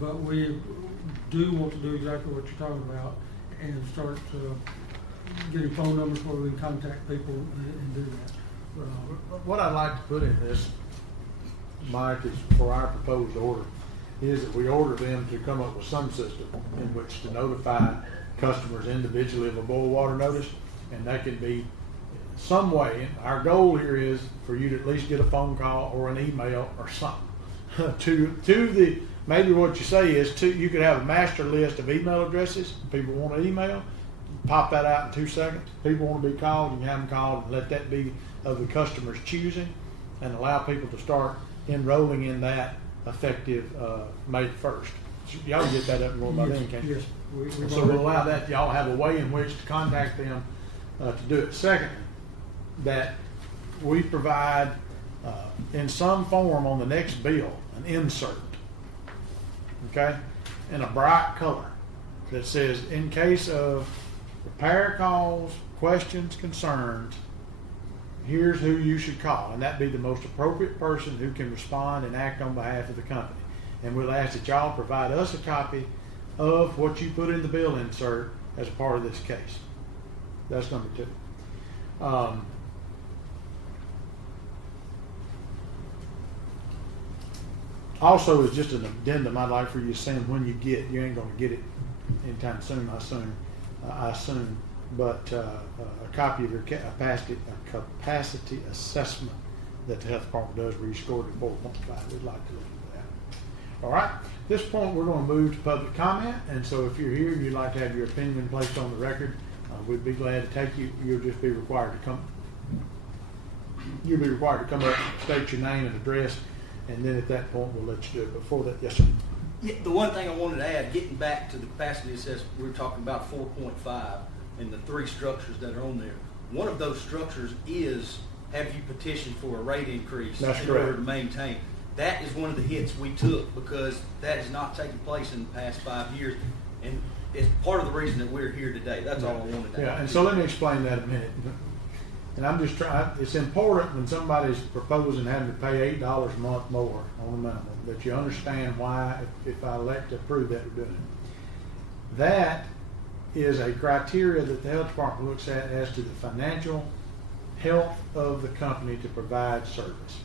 But we do want to do exactly what you're talking about and start getting phone numbers where we can contact people and do that. What I'd like to put in this, Mike, is for our proposed order, is that we order them to come up with some system in which to notify customers individually of a boil water notice, and that can be some way. Our goal here is for you to at least get a phone call or an email or something to the, maybe what you say is you could have a master list of email addresses people want to email, pop that out in 2 seconds. People want to be called, and you have them called, and let that be of the customer's choosing, and allow people to start enrolling in that effective May 1st. Y'all get that up and going by then, can't you? Yes. So we'll allow that. Y'all have a way in which to contact them to do it. Secondly, that we provide in some form on the next bill an insert, okay, in a bright color that says, in case of repair calls, questions, concerns, here's who you should call, and that be the most appropriate person who can respond and act on behalf of the company. And we'll ask that y'all provide us a copy of what you put in the bill insert as a part of this case. That's number 2. Also, is just an addendum I'd like for you to send when you ain't going to get it anytime soon, I assume, but a copy of your capacity assessment that the health department does where you scored it 4.5. We'd like to look at that. All right. At this point, we're going to move to public comment, and so if you're here and you'd like to have your opinion placed on the record, we'd be glad to take you. You'll just be required to come. You'll be required to come up, state your name and address, and then at that point we'll let you do it. Before that, yes, sir. Yeah, the one thing I wanted to add, getting back to the capacity assessment, we were talking about 4.5 and the 3 structures that are on there. One of those structures is, have you petitioned for a rate increase That's in correct. order to maintain? That is one of the hits we took because that has not taken place in the past 5 years, and it's part of the reason that we're here today. That's all I wanted to add. Yeah, and so let me explain that a minute. And I'm just trying, it's important when somebody's proposing having to pay $8 a month more on the minimum, that you understand why, if I elect to approve that, we're doing it. That is a criteria that the health department looks at as to the financial health of the company to provide service.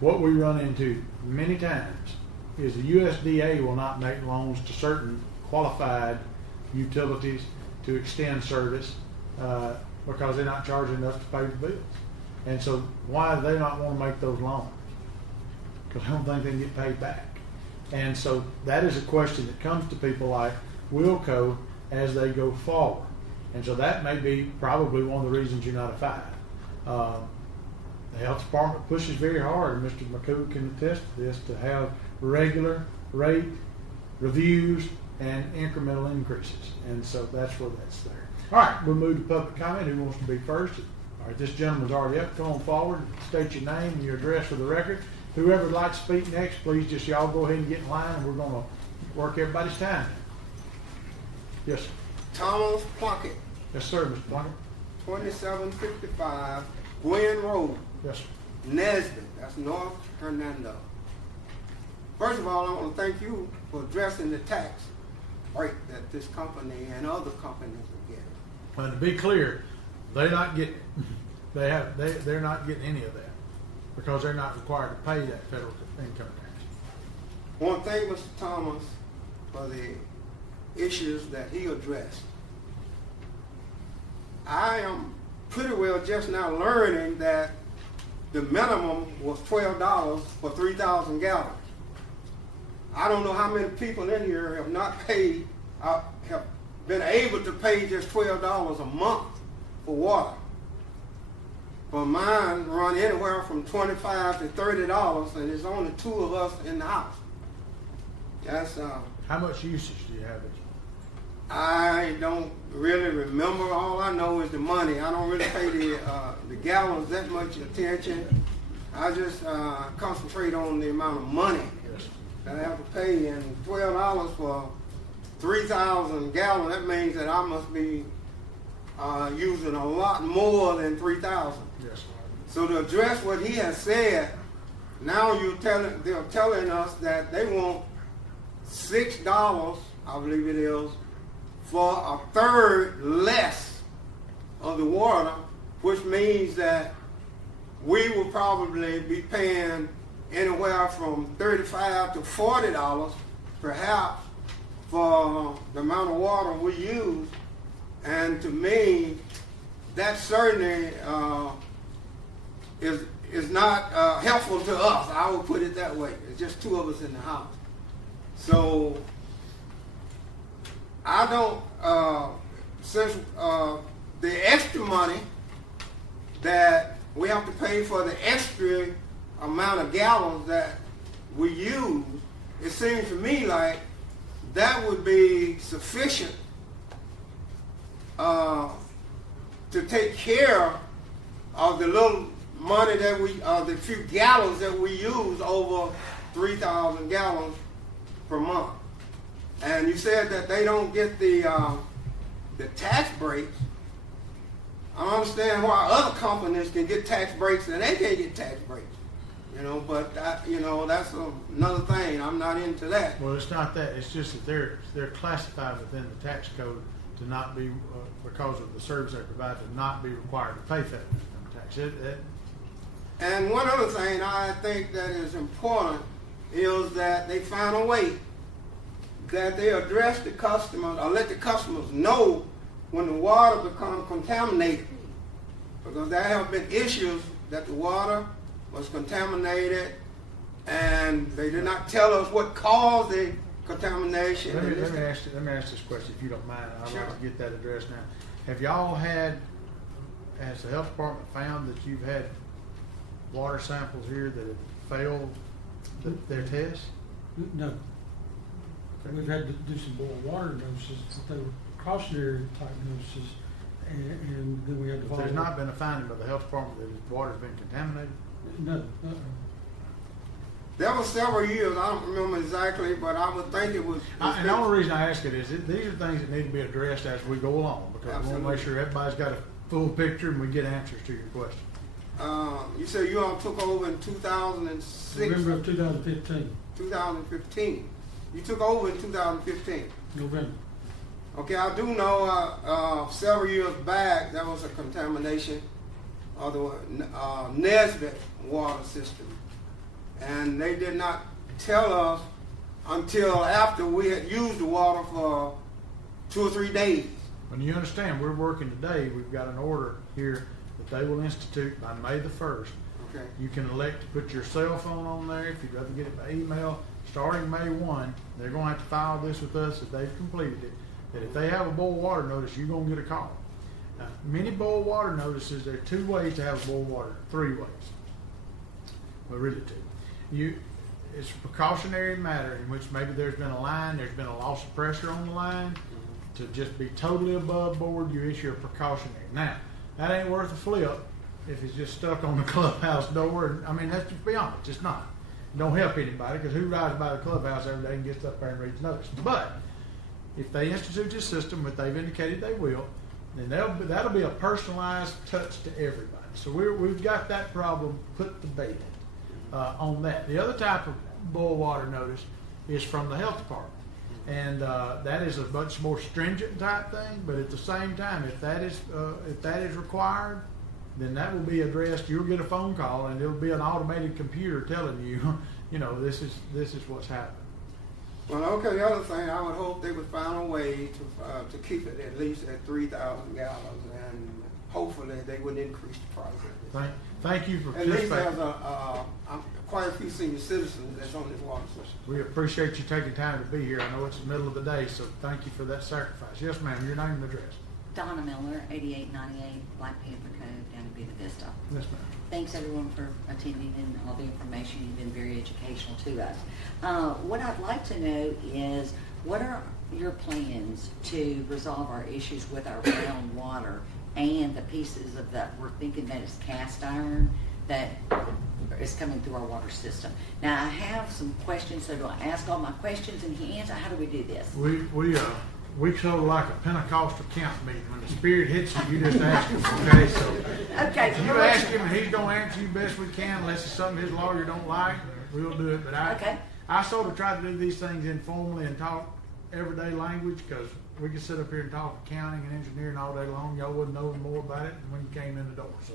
What we run into many times is the USDA will not make loans to certain qualified utilities to extend service because they're not charging enough to pay the bills. And so why do they not want to make those loans? Because I don't think they can get paid back. And so that is a question that comes to people like Wilco as they go forward. And so that may be probably one of the reasons you're not a 5. The health department pushes very hard, and Mr. McCoo can attest to this, to have regular rate reviews and incremental increases. And so that's where that's there. All right, we'll move to public comment. Who wants to be first? All right, this gentleman's already up. Come on forward, state your name and your address for the record. Whoever would like to speak next, please just y'all go ahead and get in line, and we're going to work everybody's time. Yes, sir. Thomas Plunkett, Yes, sir, Mr. Plunkett. 2755 Gwen Road, Yes, sir. Nesbitt, that's North Hernando. First of all, I want to thank you for addressing the tax rate that this company and other companies are getting. And to be clear, they're not getting they're not getting any of that because they're not required to pay that federal income tax. I want to thank Mr. Thomas for the issues that he addressed. I am pretty well just now learning that the minimum was $12 for 3,000 gallons. I don't know how many people in here have not paid, have been able to pay just $12 a month for water. but mine run anywhere from $25 to $30, and there's only 2 of us in the house. That's How much usage do you have? I don't really remember. All I know is the money. I don't really pay the gallons that much attention. I just concentrate on the amount of money that I have to pay. And $12 for 3,000 gallons, that means that I must be using a lot more than 3,000. Yes. So to address what he has said, now they're telling us that they want $6, I believe it is, for a third less of the water, which means that we will probably be paying anywhere from $35 to $40 perhaps for the amount of water we use. And to me, that certainly is not helpful to us. I would put it that way. It's just 2 of us in the house. So I don't, since the extra money that we have to pay for the extra amount of gallons that we use, it seems to me like that would be sufficient to take care of the little money that the few gallons that we use, over 3,000 gallons per month. And you said that they don't get the tax breaks. I don't understand why other companies can get tax breaks and they can't get tax breaks. But that's another thing. I'm not into that. Well, it's not that. It's just that they're classified within the tax code to not be, because of the service they provide, to not be required to pay federal income tax. And one other thing I think that is important is that they find a way that they address the customers, or let the customers know when the water becomes contaminated. Because there have been issues that the water was contaminated and they did not tell us what caused the contamination. Let me ask this question, if you don't mind. I Sure. want to get that addressed now. Have y'all has the health department found that you've had water samples here that have failed their tests? No. We've had to do some boil water notices, but they were cautionary type notices, and then we had to But follow. there's not been a finding by the health department that the water's been contaminated? No. There were several years, I don't remember exactly, but I would think it was. And the only reason I ask it is these are things that need to be addressed as we go along, because we want to Absolutely. make sure everybody's got a full picture and we get answers to your question. You said you all took over in 2006, November of 2015, 2015. You took over in 2015. November. Okay, I do know several years back there was a contamination of the Nesbitt water system. And they did not tell us until after we had used the water for 2 or 3 days. When you understand, we're working today, we've got an order here that they will institute by May the 1st. Okay. You can elect to put your cell phone on there if you'd rather get it by email. Starting May 1, they're going to have to file this with us if they've completed it. That if they have a boil water notice, you're going to get a call. Now, many boil water notices, there are 2 ways to have a boil water, 3 ways. Well, really 2. It's a precautionary matter in which maybe there's been a line, there's been a loss of pressure on the line. To just be totally above board, you issue a precautionary. Now, that ain't worth a flip if it's just stuck on the clubhouse door. I mean, let's just be honest, it's not. It don't help anybody, because who rides by the clubhouse every day and gets up there and reads notice? But if they institute this system, which they've indicated they will, then that'll be a personalized touch to everybody. So we've got that problem put to bed on that. The other type of boil water notice is from the health department. And that is a much more stringent type thing, but at the same time, if that is required, then that will be addressed. You'll get a phone call, and it'll be an automated computer telling you, this is what's happening. Well, okay. The other thing, I would hope they would find a way to keep it at least at 3,000 gallons, and hopefully they would increase the price. Thank you for At least participating. there's quite a few senior citizens that's on this water system. We appreciate you taking time to be here. I know it's the middle of the day, so thank you for that sacrifice. Yes, ma'am. Your name and address. Donna Miller, 8898 Black Panther Cove down in Buena Vista. Yes, ma'am. Thanks everyone for attending and all the information. You've been very educational to us. What I'd like to know is, what are your plans to resolve our issues with our groundwater and the pieces of that we're thinking that is cast iron that is coming through our water system? Now, I have some questions, so do I ask all my questions and he answers? How do we do this? We sort of like a Pentecostal camp meeting. When the Spirit hits you, you just ask him, okay? So Okay, so you let's- ask him and he's gonna answer you best we can, unless it's something his lawyer don't like, we'll do it. But Okay. I sort of try to do these things informally and talk everyday language, because we could sit up here and talk accounting and engineering all day long. Y'all wouldn't know more about it than when you came in the door. So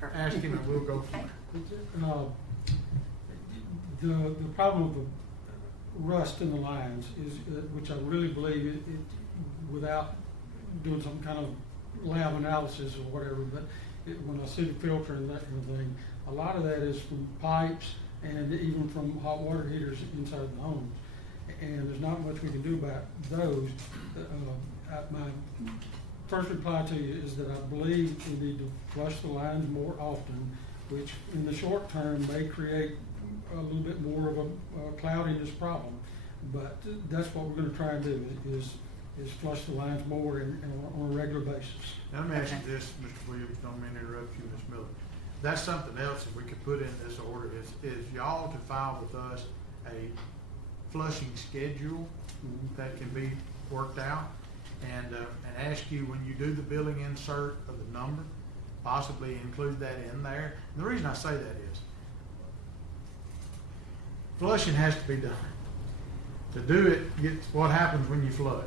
Perfect. ask him and we'll go from Okay. there. The problem with the rust in the lines is, which I really believe it, without doing some kind of lab analysis or whatever, but when I see the filter and that kind of thing, a lot of that is from pipes and even from hot water heaters inside the homes. And there's not much we can do about those. My first reply to you is that I believe we need to flush the lines more often, which in the short term may create a little bit more of a cloudiness problem. But that's what we're gonna try and do, is flush the lines more and on a regular basis. Now, let me ask you this, Mr. Williams, don't mean to interrupt you, Ms. Miller. That's something else that we could put in this order, is y'all to file with us a flushing schedule that can be worked out, and ask you, when you do the billing insert of the number, possibly include that in there. And the reason I say that is, flushing has to be done. To do it, gets what happens when you flush.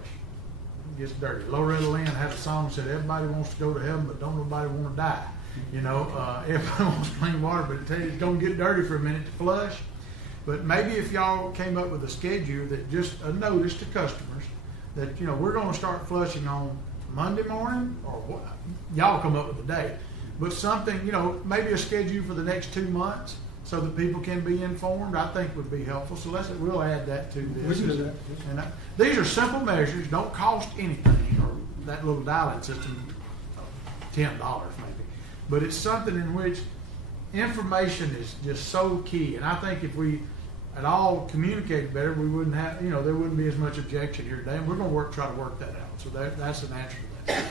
It gets dirty. Loretta Lynn had a song that said, everybody wants to go to heaven, but don't nobody want to die. You know, everybody wants clean water, but I tell you, it's going to get dirty for a minute to flush. But maybe if y'all came up with a schedule that just a notice to customers that, you know, we're going to start flushing on Monday morning, or what, y'all come up with a date. But something, you know, maybe a schedule for the next 2 months so that people can be informed, I think would be helpful. So we'll add that to this. We can do that. And these are simple measures, don't cost anything, or that little dialing system, $10 maybe. But it's something in which information is just so key. And I think if we at all communicated better, we wouldn't have, you know, there wouldn't be as much objection here today. And we're going to try to work that out. So that's an answer to that.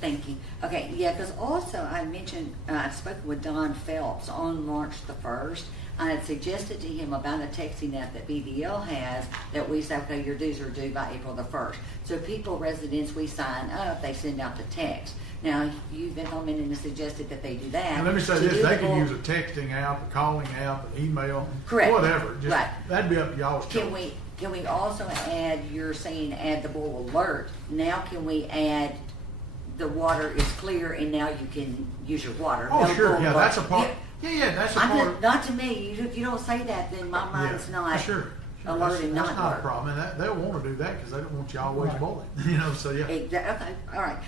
Thank you. Okay, yeah, because also I mentioned, I'd spoken with Don Phelps on March the 1st. I had suggested to him about a texting app that BVL has that we say, okay, your dues are due by April the 1st. So people, residents, we sign up, they send out the text. Now, you've implemented and suggested that they do that. And let me say To this, do they the can whole- use a texting app, a calling app, an email, Correct. whatever. Just, Right. That'd be up to y'all's choice. Can we also add, you're saying add the bull alert. Now can we add the water is clear and now you can use your water? Oh, No sure, bull yeah, alert. that's a part. Yeah, that's a I'm part. just, not to me. If you don't say that, then my mind's not Sure. alerted. That's not not a alert. problem, and they'll want to do that because they don't want you always Right. bowling. You know, so yeah. Okay, all right.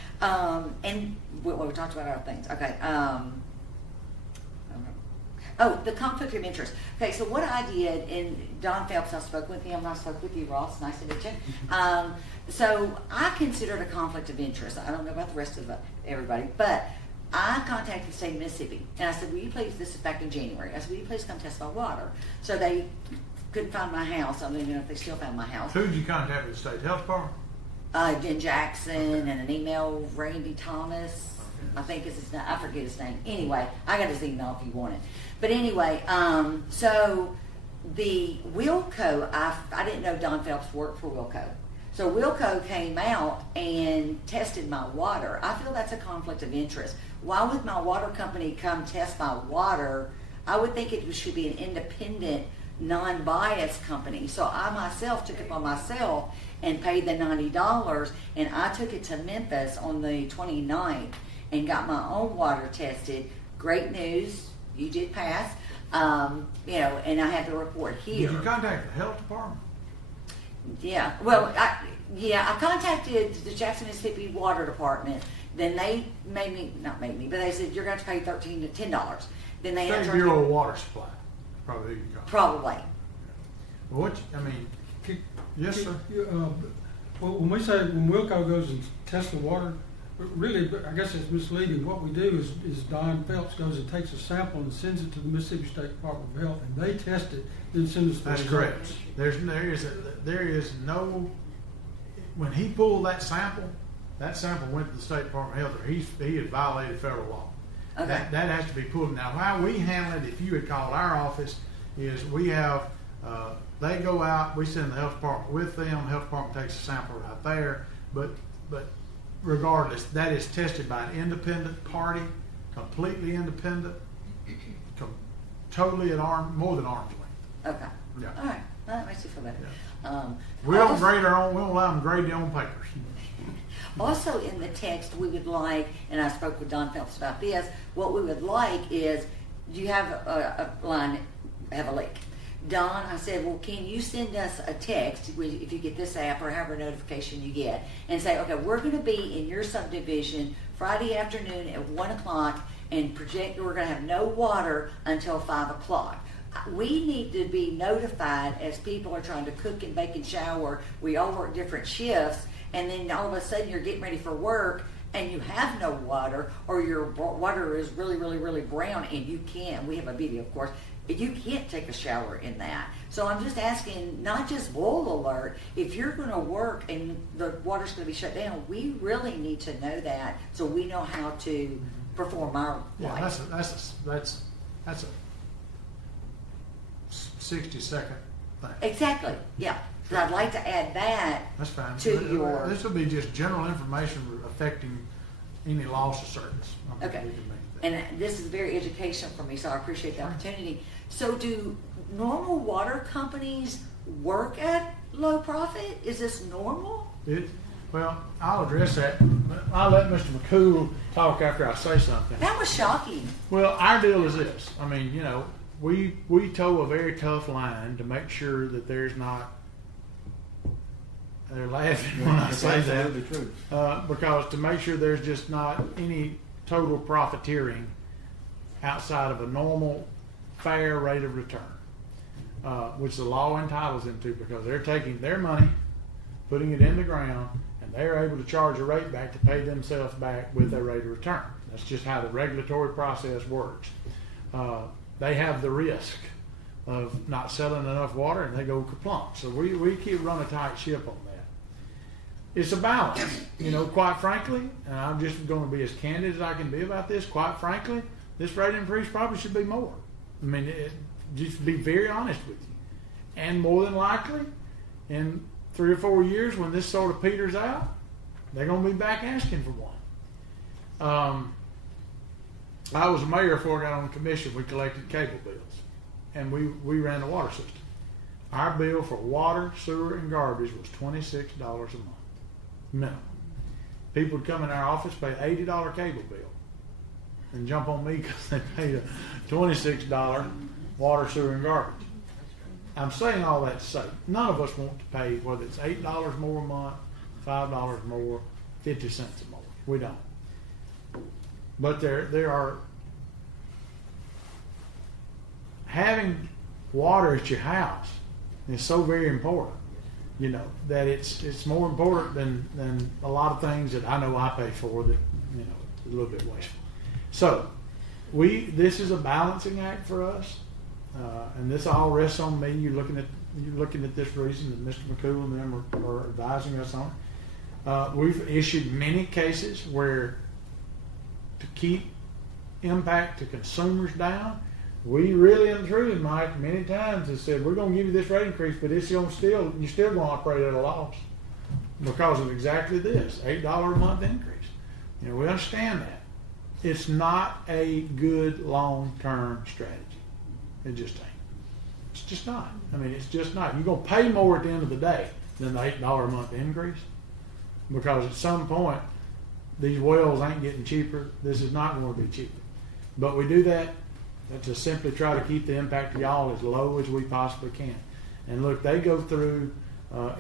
And we talked about other things. Okay. Oh, the conflict of interest. Okay, so what I did, and Don Phelps, I spoke with him, and I spoke with you, Ross. Nice to meet you. So I considered a conflict of interest. I don't know about the rest of everybody, but I contacted the state of Mississippi, and I said, will you please, this is back in January, I said, will you please come test my water? So they couldn't find my house. I don't even know if they still found my house. Who did you contact with the state health department? Jen Jackson, and an email, Randy Thomas, I think is his name. I forget his name. Anyway, I got his email if you want it. But anyway, so the Wilco, I didn't know Don Phelps worked for Wilco. So Wilco came out and tested my water. I feel that's a conflict of interest. Why would my water company come test my water? I would think it should be an independent, non-biased company. So I myself took it upon myself and paid the $90, and I took it to Memphis on the 29th and got my own water tested. Great news, you did pass. You know, and I have the report here. Did you contact the health department? Yeah, well, I contacted the Jackson, Mississippi Water Department. Then they not made me, but they said you're going to have to pay $13 to $10. Then they had State to Bureau of Water Supply. Probably who you call. probably. Well, what? I mean, yes, sir. Well, when Wilco goes and tests the water, really, I guess it's misleading. What we do is Don Phelps goes and takes a sample and sends it to the Mississippi State Department of Health, and they test it, then send us the That's results. correct. There is no, when he pulled that sample went to the State Department of Health, or he had violated federal law. Okay. That has to be pulled. Now, how we handle it, if you had called our office, is we have, they go out, we send the health department with them, the health department takes a sample right there, but regardless, that is tested by an independent party, completely independent, totally more than arm's length. Okay. Yeah. All right. Well, that makes you feel better. We don't Also- grade our own, we don't allow them to grade their own papers. Also in the text, we would like, and I spoke with Don Phelps about this, what we would like is, you have a line, have a leak. Don, I said, well, can you send us a text, if you get this app or however notification you get, and say, okay, we're going to be in your subdivision Friday afternoon at 1 o'clock, and project we're going to have no water until 5 o'clock. We need to be notified as people are trying to cook and bake and shower. We all work different shifts, and then all of a sudden you're getting ready for work and you have no water, or your water is really, really, really brown, and you can't, we have a video of course, you can't take a shower in that. So I'm just asking, not just boil alert, if you're going to work and the water's going to be shut down, we really need to know that so we know how to perform our Yeah, life. that's a 60-second thing. Exactly, yeah. So I'd like to add that That's fine. to your, This will be just general information affecting any loss of service. I think okay. we can make that. And this is very educational for me, so I appreciate the opportunity. So do normal water companies work at low profit? Is this normal? Well, I'll address that. I'll let Mr. McCool talk after I say something. That was shocking. Well, our deal is this. I mean, you know, we toe a very tough line to make sure that there's not. They're laughing when I That's say that. absolutely true. Because to make sure there's just not any total profiteering outside of a normal, fair rate of return, which the law entitles them to, because they're taking their money, putting it in the ground, and they're able to charge a rate back to pay themselves back with their rate of return. That's just how the regulatory process works. They have the risk of not selling enough water, and they go kaplunk. So we keep running a tight ship on that. It's a balance, you know, quite frankly, and I'm just going to be as candid as I can be about this. Quite frankly, this rate increase probably should be more. I mean, just be very honest with you. And more than likely, in 3 or 4 years, when this sort of peters out, they're going to be back asking for one. I was a mayor before I got on the commission. We collected cable bills, and we ran the water system. Our bill for water, sewer, and garbage was $26 a month, minimum. People would come in our office, pay $80 cable bill, and jump on me because they paid a $26 water, sewer, and garbage. I'm saying all that to say, none of us want to pay, whether it's $8 more a month, $5 more, 50 cents more. We don't. But there are, having water at your house is so very important, you know, that it's more important than a lot of things that I know I pay for that, you know, a little bit wasteful. So this is a balancing act for us, and this all rests on me. You're looking at this reason that Mr. McCool and them are advising us on. We've issued many cases where, to keep impact to consumers down, we really and truly, Mike, many times have said, we're going to give you this rate increase, but you're still going to operate at a loss because of exactly this, $8 a month increase. You know, we understand that. It's not a good long-term strategy. It just ain't. It's just not. I mean, it's just not. You're going to pay more at the end of the day than the $8 a month increase, because at some point, these wells ain't getting cheaper. This is not going to be cheaper. But we do that to simply try to keep the impact to y'all as low as we possibly can. And look, they go through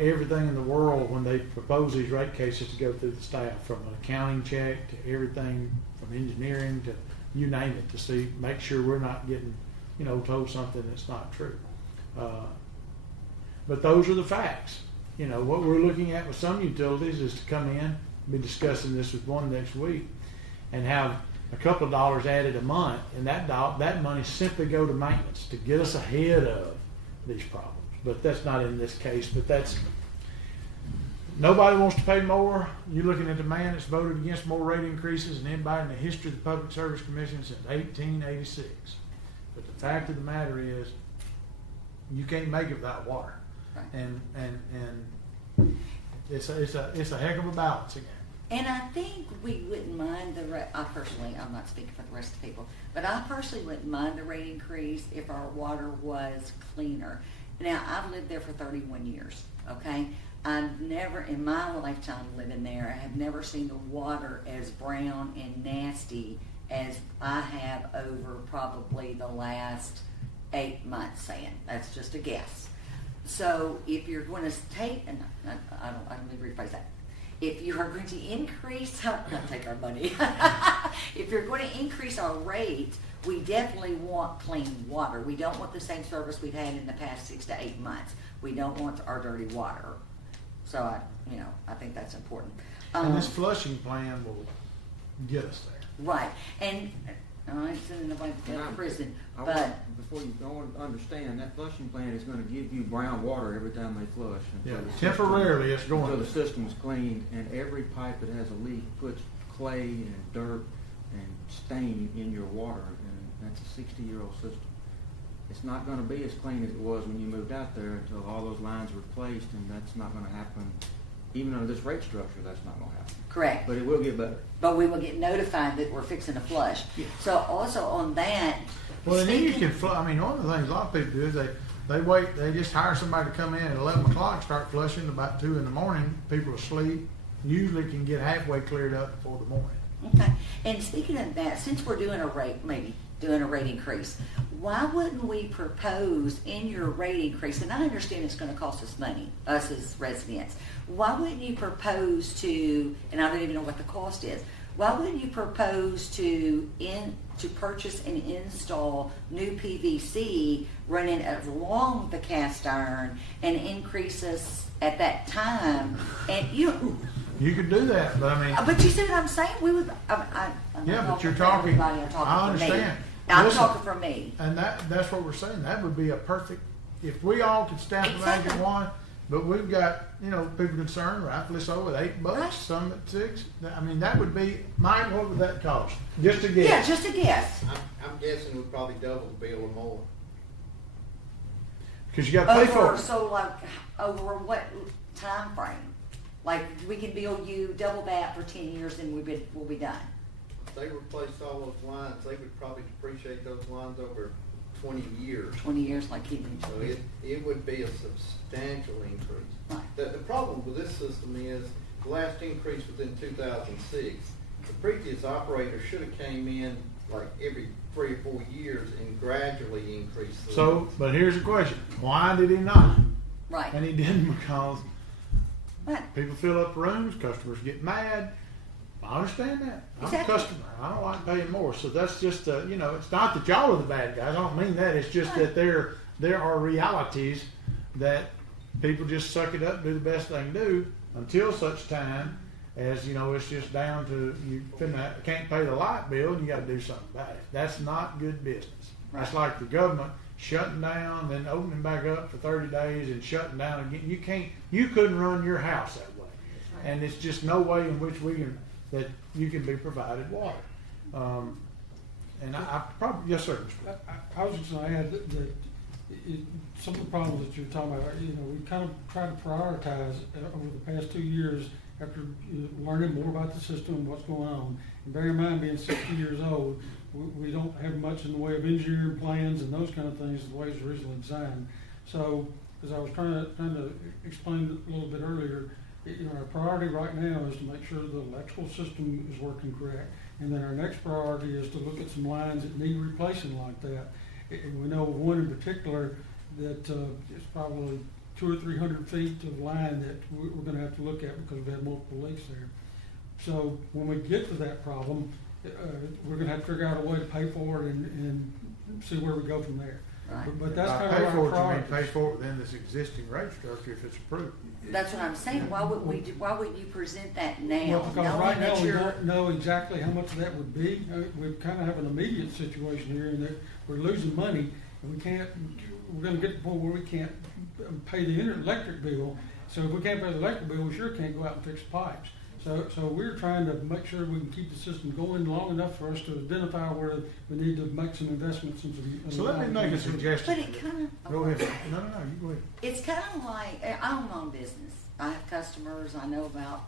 everything in the world when they propose these rate cases to go through the staff, from an accounting check to everything from engineering to you name it, to make sure we're not getting, you know, told something that's not true. But those are the facts. You know, what we're looking at with some utilities is to come in be discussing this with one next week, and have a couple of dollars added a month, and that money simply go to maintenance to get us ahead of these problems. But that's not in this case, but nobody wants to pay more. You're looking at the man that's voted against more rate increases than anybody in the history of the Public Service Commission since 1886. But the fact of the matter is, you can't make it without water. Right. And it's a heck of a balancing act. And I think we wouldn't mind I personally, I'm not speaking for the rest of the people, but I personally wouldn't mind the rate increase if our water was cleaner. Now, I've lived there for 31 years, okay? I've never, in my lifetime living there, I have never seen the water as brown and nasty as I have over probably the last 8 months, saying. That's just a guess. So if you're going to take, and let me rephrase that. If you are going to increase, not take our money, if you're going to increase our rates, we definitely want clean water. We don't want the same service we've had in the past 6 to 8 months. We don't want our dirty water. So I think that's important. And this flushing plan will get us there. Right. And I ain't sending nobody to prison, but before you go on, understand that flushing plant is going to give you brown water every time they flush. Yeah, temporarily it's going until to. the system's cleaned, and every pipe that has a leak puts clay and dirt and stain in your water, and that's a 60-year-old system. It's not going to be as clean as it was when you moved out there until all those lines were replaced, and that's not going to happen. Even under this rate structure, that's not going to happen. correct. But it will get better. But we will get notified that we're fixing to flush. Yeah. So also on that. Well, and then you speaking- can flush. I mean, one of the things a lot of people do is they wait. They just hire somebody to come in at 11 o'clock, start flushing about 2 in the morning. People are asleep. Usually can get halfway cleared up before the morning. Okay. And speaking of that, since we're doing a rate increase, why wouldn't we propose in your rate increase, and I understand it's going to cost us money, us as residents, why wouldn't you propose to, and I don't even know what the cost is, why wouldn't you propose to purchase and install new PVC running along the cast iron and increase us at that time? And You could do that, but I mean. but you see what I'm saying? We would. I'm Yeah, not but you're for talking. everybody, I'm talking I for me. understand. I'm Listen, talking for me. And that's what we're saying. That would be a perfect, if we all could stamp the bag Exactly. at one, but we've got, people concerned, rightfully so, with $8, Right. some at $6. I mean, that would be, Mike, what would that cost? Just a guess. Yeah, just a guess. I'm guessing we'd probably double the bill or more. Because you got to pay for it. So like over what time frame? Like we can bill you double that for 10 years and we'll be done. If they replaced all those lines, they would probably depreciate those lines over 20 years. 20 years, like keeping. So it would be a substantial increase. Right. The problem with this system is the last increase was in 2006. The previous operator should have came in like every 3 or 4 years and gradually increased the. So, but here's the question. Why did he not? Right. And he didn't because Right. people fill up rooms, customers get mad. I understand that. I'm Exactly. a customer. I don't like paying more. So that's just, it's not that y'all are the bad guys. I don't mean that. It's just that there are realities that people just suck it up, do the best they can do until such time as, it's just down to you can't pay the light bill and you got to do something about it. That's not good business. That's like the government shutting down, then opening back up for 30 days and shutting down again. You couldn't run your house that way. And it's just no way in which that you can be provided water. And I probably, yes, sir. I was just going to add that some of the problems that you're talking about, we kind of tried to prioritize over the past 2 years after learning more about the system and what's going on. And bear in mind, being 60 years old, we don't have much in the way of engineering plans and those kind of things the way it's originally designed. So, as I was trying to explain a little bit earlier, our priority right now is to make sure the electrical system is working correct. And then our next priority is to look at some lines that need replacing like that. And we know of one in particular that is probably 200 or 300 feet of line that we're going to have to look at because we've had multiple leaks there. So when we get to that problem, we're going to have to figure out a way to pay for it and see where we go from there. Right. But that's By kind pay of for our it, you mean priority. pay for it within this existing rate structure if it's approved. That's what I'm saying. Why would you present that now, Well, because knowing right now, that we you're, don't know exactly how much that would be. We kind of have an immediate situation here in that we're losing money, and we're gonna get to the point where we can't pay the electric bill. So if we can't pay the electric bill, we sure can't go out and fix the pipes. So we're trying to make sure we can keep the system going long enough for us to identify where we need to make some investments into the. So let me make a but suggestion. it kind of. Go ahead. No, you go ahead. It's kind of like, I own my own business. I have customers, I know about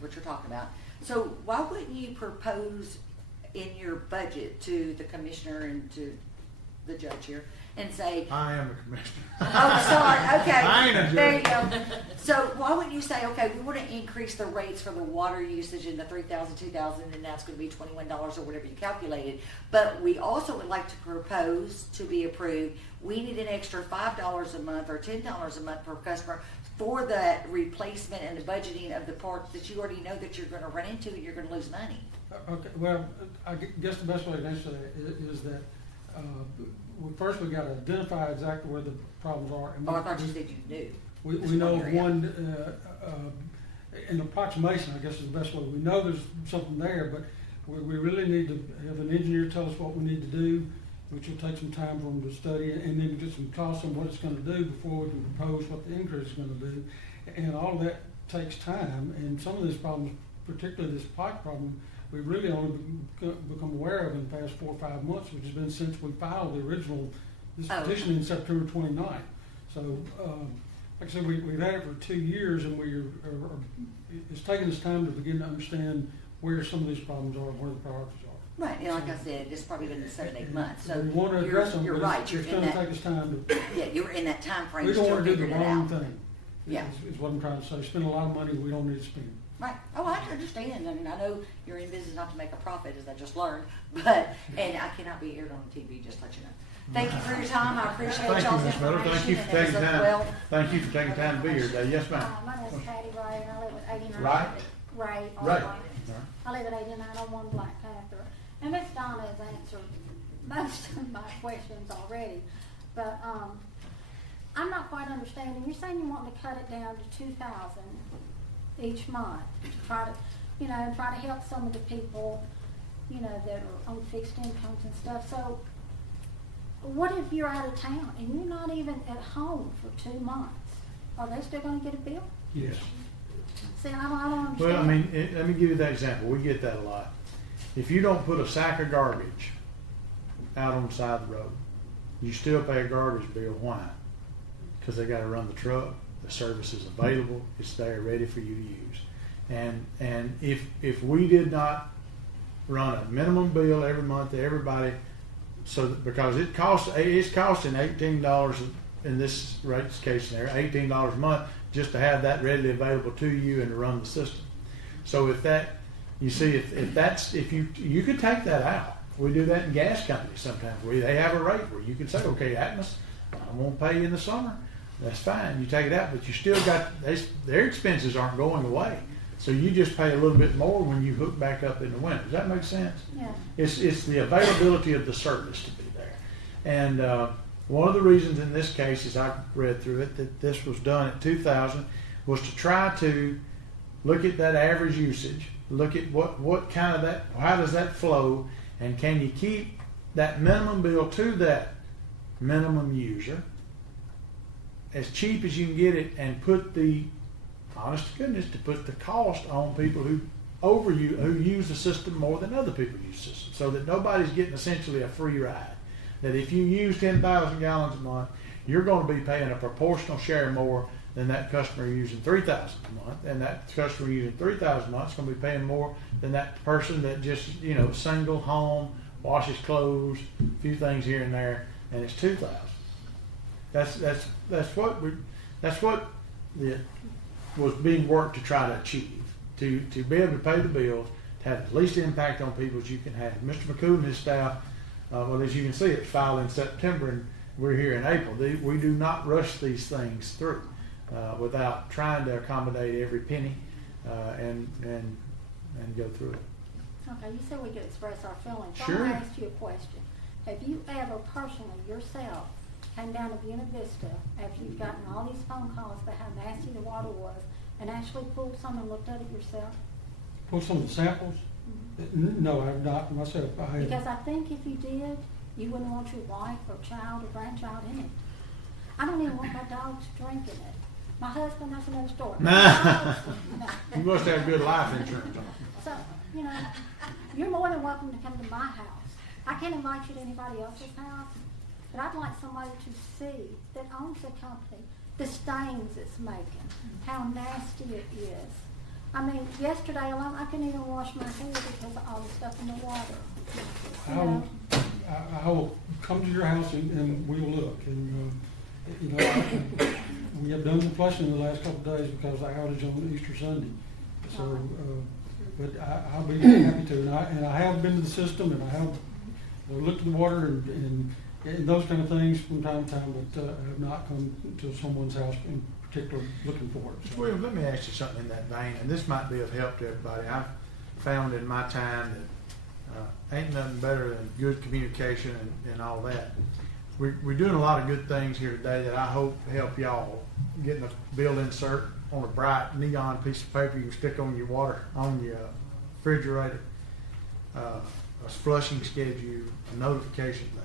what you're talking about. So why wouldn't you propose in your budget to the commissioner and to the judge here and say, I am a commissioner. oh, sorry, okay. I ain't a There you judge. go. So why wouldn't you say, okay, we want to increase the rates for the water usage in the 3,000, 2,000, and that's going to be $21 or whatever you calculated. But we also would like to propose to be approved, we need an extra $5 a month or $10 a month per customer for the replacement and the budgeting of the parts that you already know that you're going to run into and you're going to lose money. Okay, well, I guess the best way to answer that is that, first we gotta identify exactly where the problems are. And Oh, I thought you said you knew. We This know one area. an approximation, I guess is the best way. We know there's something there, but we really need to have an engineer tell us what we need to do, which will take some time for them to study, and then get some costs on what it's gonna do before we can propose what the increase is gonna do. And all of that takes time, and some of these problems, particularly this pipe problem, we really only become aware of in the past 4 or 5 months, which has been since we filed the original, this Oh, petition in September 29th. So, like I said, we've had it for 2 years, and it's taken us time to begin to understand where some of these problems are, and where the priorities are. Right, and like I said, it's probably been 7, 8 months, so We want to address them, you're but right, it's you're in gonna take that, us time to, yeah, you're in that time frame we don't still want to do the figuring it wrong out. thing. Yeah. Is what I'm trying to say. Spend a lot of money we don't need to spend. Right. Oh, I understand. I mean, I know you're in business not to make a profit, as I just learned, but, and I cannot be aired on TV, just to let you know. Thank you for your time. I appreciate Thank you, y'all's Ms. Miller. information. Thank you for and taking as time. well. Thank you for taking time to be here today. Yes, ma'am. My name is Patty Ray, and I live at 89. Right. Ray. Right. I live at 8901 Black Panther. And Miss Donna has answered most of my questions already, but I'm not quite understanding. You're saying you want to cut it down to 2,000 each month to try to, try to help some of the people, that are on fixed incomes and stuff. So what if you're out of town and you're not even at home for 2 months? Are they still going to get a bill? Yes. See, I don't understand. Well, I mean, let me give you that example. We get that a lot. If you don't put a sack of garbage out on the side of the road, you still pay a garbage bill. Why? Because they got to run the truck. The service is available. It's there, ready for you to use. And if we did not run a minimum bill every month to everybody, so that, because it's costing $18 in this rates case scenario, $18 a month just to have that readily available to you and to run the system. So if that, you see, if you could take that out. We do that in gas companies sometimes, where they have a rate where you can say, okay, Atmos, I won't pay you in the summer. That's fine. You take it out, but you still got their expenses aren't going away. So you just pay a little bit more when you hook back up in the winter. Does that make sense? Yeah. It's the availability of the service to be there. And one of the reasons in this case, as I read through it, that this was done at 2,000 was to try to look at that average usage, look at what kind of that, how does that flow, and can you keep that minimum bill to that minimum user as cheap as you can get it, and put the, honest to goodness, to put the cost on people who use the system more than other people use the system, so that nobody's getting essentially a free ride. That if you use 10,000 gallons a month, you're going to be paying a proportional share more than that customer using 3,000 a month, and that customer using 3,000 a month is going to be paying more than that person that just, single home, washes clothes, a few things here and there, and it's 2,000. That's what was being worked to try to achieve, to be able to pay the bills, to have the least impact on people as you can have. Mr. McCool and his staff, well, as you can see, it's filed in September and we're here in April. We do not rush these things through without trying to accommodate every penny and go through it. Okay, you said we could express our feelings. So Sure. I'm going to ask you a question. Have you ever personally yourself came down to Buena Vista after you've gotten all these phone calls about how nasty the water was and actually pulled some and looked at it yourself? Pull some of the samples? No, I've not myself. Because I think if you did, you wouldn't want your wife or child or grandchild in it. I don't even want my dogs drinking it. My husband, that's another story. You must have good life insurance on. So, you know, you're more than welcome to come to my house. I can't invite you to anybody else's house, but I'd like somebody to see that owns the company, the stains it's making, how nasty it is. I mean, yesterday alone, I couldn't even wash my hair because of all the stuff in the water. You know? I will come to your house and we will look. And, you know, we have done the flushing in the last couple of days because of the outage on Easter Sunday. So, but I'll be happy to. And I have been to the system and I have looked at the water and those kind of things from time to time, but I have not come to someone's house in particular looking for it. So. William, let me ask you something in that vein, and this might be of help to everybody. I've found in my time that ain't nothing better than good communication and all that. We're doing a lot of good things here today that I hope help y'all. Getting a bill insert on a bright neon piece of paper you can stick on your water, on your refrigerator, a flushing schedule, a notification thing.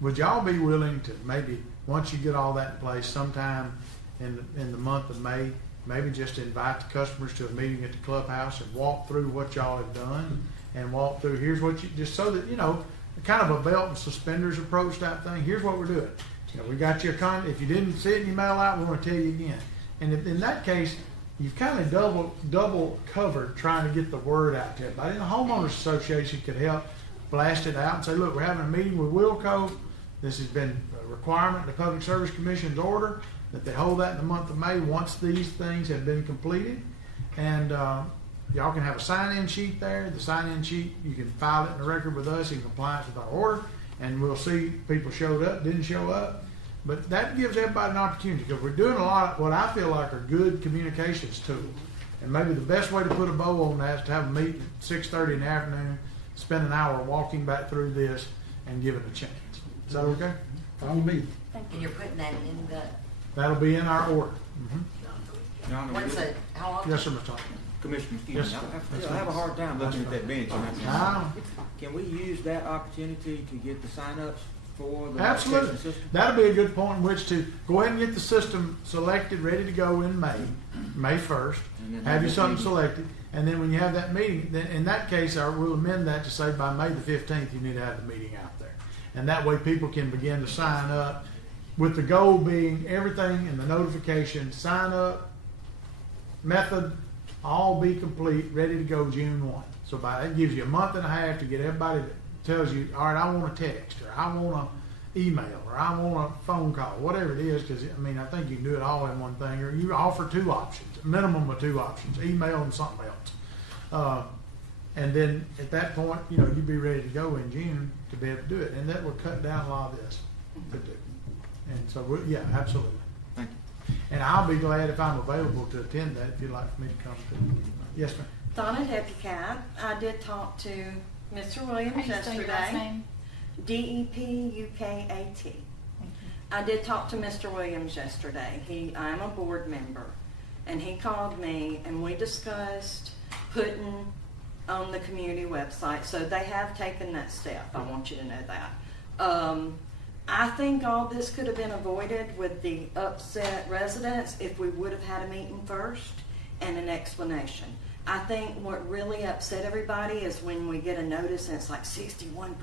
Would y'all be willing to maybe, once you get all that in place, sometime in the month of May, maybe just invite the customers to a meeting at the clubhouse and walk through what y'all have done and walk through, here's what you, just so that, you know, kind of a belt and suspenders approach type thing. Here's what we're doing. You know, we got your if you didn't see it in your mail out, we're going to tell you again. And if, in that case, you've kind of double covered trying to get the word out to everybody. And the homeowners association could help blast it out and say, look, we're having a meeting with Wilco. This has been a requirement, the Public Service Commission's order, that they hold that in the month of May once these things have been completed. And y'all can have a sign-in sheet there. The sign-in sheet, you can file it in the record with us in compliance with our order, and we'll see people showed up, didn't show up. But that gives everybody an opportunity, because we're doing a lot of what I feel like are good communications tools. And maybe the best way to put a bow on that is to have a meeting at 6:30 in the afternoon, spend an hour walking back through this, and give it a chance. Is that okay? Fine with me. And you're putting that in the, That'll be in our order. John, what's it, how often? Yes, sir, Mr. Thompson. Commissioner, Yes, excuse me, sir. I have a hard time looking at that bench. Now, Can we use that opportunity to get the sign-ups for the absolutely. notification system? That'll be a good point in which to go ahead and get the system selected, ready to go in May 1st. And then Have you this something meeting. selected, and then when you have that meeting, then in that case, we'll amend that to say by May the 15th, you need to have the meeting out there. And that way people can begin to sign up, with the goal being everything in the notification, sign up, method, all be complete, ready to go June 1. So that gives you a month and a half to get everybody that tells you, all right, I want a text, or I want an email, or I want a phone call, whatever it is, because I mean, I think you can do it all in one thing, or you offer two options, a minimum of two options, email and something else. And then at that point, you know, you'd be ready to go in June to be able to do it, and that will cut down a lot of this to do. And so, yeah, absolutely. Thank you. And I'll be glad if I'm available to attend that, if you'd like for me to come to. Yes, ma'am. Donna Depucat. I did talk to Mr. Williams yesterday. DEPUKAT. I did talk to Mr. Williams yesterday. I'm a board member, and he called me and we discussed putting on the community website. So they have taken that step. I want you to know that. I think all this could have been avoided with the upset residents if we would have had a meeting first and an explanation. I think what really upset everybody is when we get a notice and it's like 61%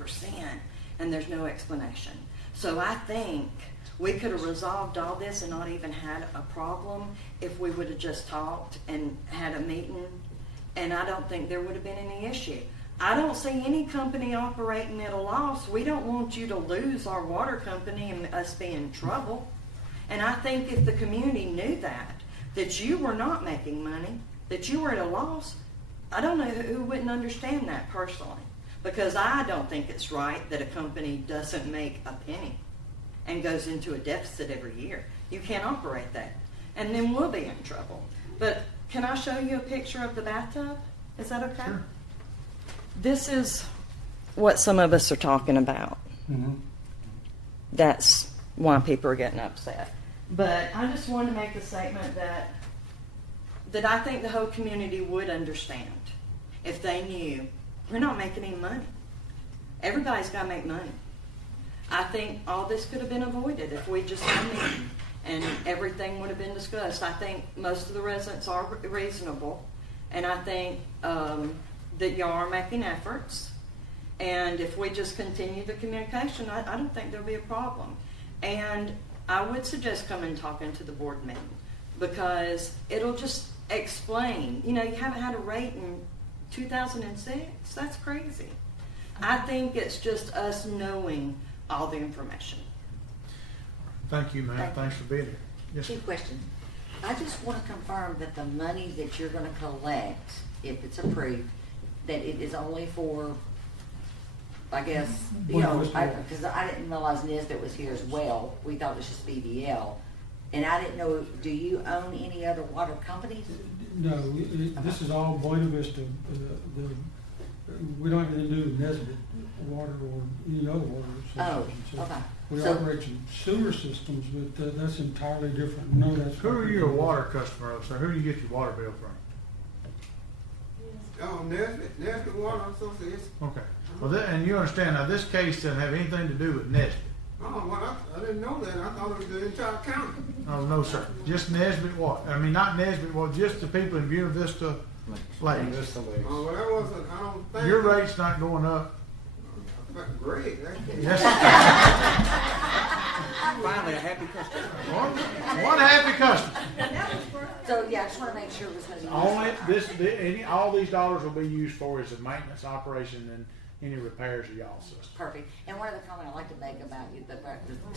and there's no explanation. So I think we could have resolved all this and not even had a problem if we would have just talked and had a meeting, and I don't think there would have been any issue. I don't see any company operating at a loss. We don't want you to lose our water company and us be in trouble. And I think if the community knew that you were not making money, that you were at a loss, I don't know who wouldn't understand that personally. Because I don't think it's right that a company doesn't make a penny and goes into a deficit every year. You can't operate that. And then we'll be in trouble. But can I show you a picture of the bathtub? Is that okay? Sure. This is what some of us are talking about. Mm-hmm. That's why people are getting upset. But I just wanted to make the statement that I think the whole community would understand if they knew we're not making any money. Everybody's got to make money. I think all this could have been avoided if we just had a meeting and everything would have been discussed. I think most of the residents are reasonable, and I think that y'all are making efforts. And if we just continue the communication, I don't think there'll be a problem. And I would suggest coming and talking to the board meeting, because it'll just explain. You know, you haven't had a rate in 2006. That's crazy. I think it's just us knowing all the information. Thank you, ma'am. Thanks for being here. Yes, sir. Two questions. I just want to confirm that the money that you're going to collect, if it's approved, that it is only for, I guess, you know, because I didn't realize Nesbitt was here as well. We thought it was just BBL. And I didn't know, do you own any other water companies? No, this is all Buena Vista. We don't have anything to do with Nesbitt Water or any other water association. Oh, okay. We So- operate some sewer systems, but that's entirely different. No, that's. Who are you a water customer of, sir? Who do you get your water bill from? Oh, Nesbitt Water Association. Okay. Well, and you understand, now this case doesn't have anything to do with Nesbitt. Oh, well, I didn't know that. I thought it was the entire county. Oh, no, sir. Just Nesbitt Water. I mean, not Nesbitt Water, just the people in Buena Vista Lakes. Oh, well, that wasn't, I don't think. Your rate's not going up. Great. Yes. Finally, a happy customer. One happy customer. So, yeah, I just want to make sure it was going to be. Only all these dollars will be used for is the maintenance operation and any repairs of y'all's system. Perfect. And one other comment I'd like to make about you, the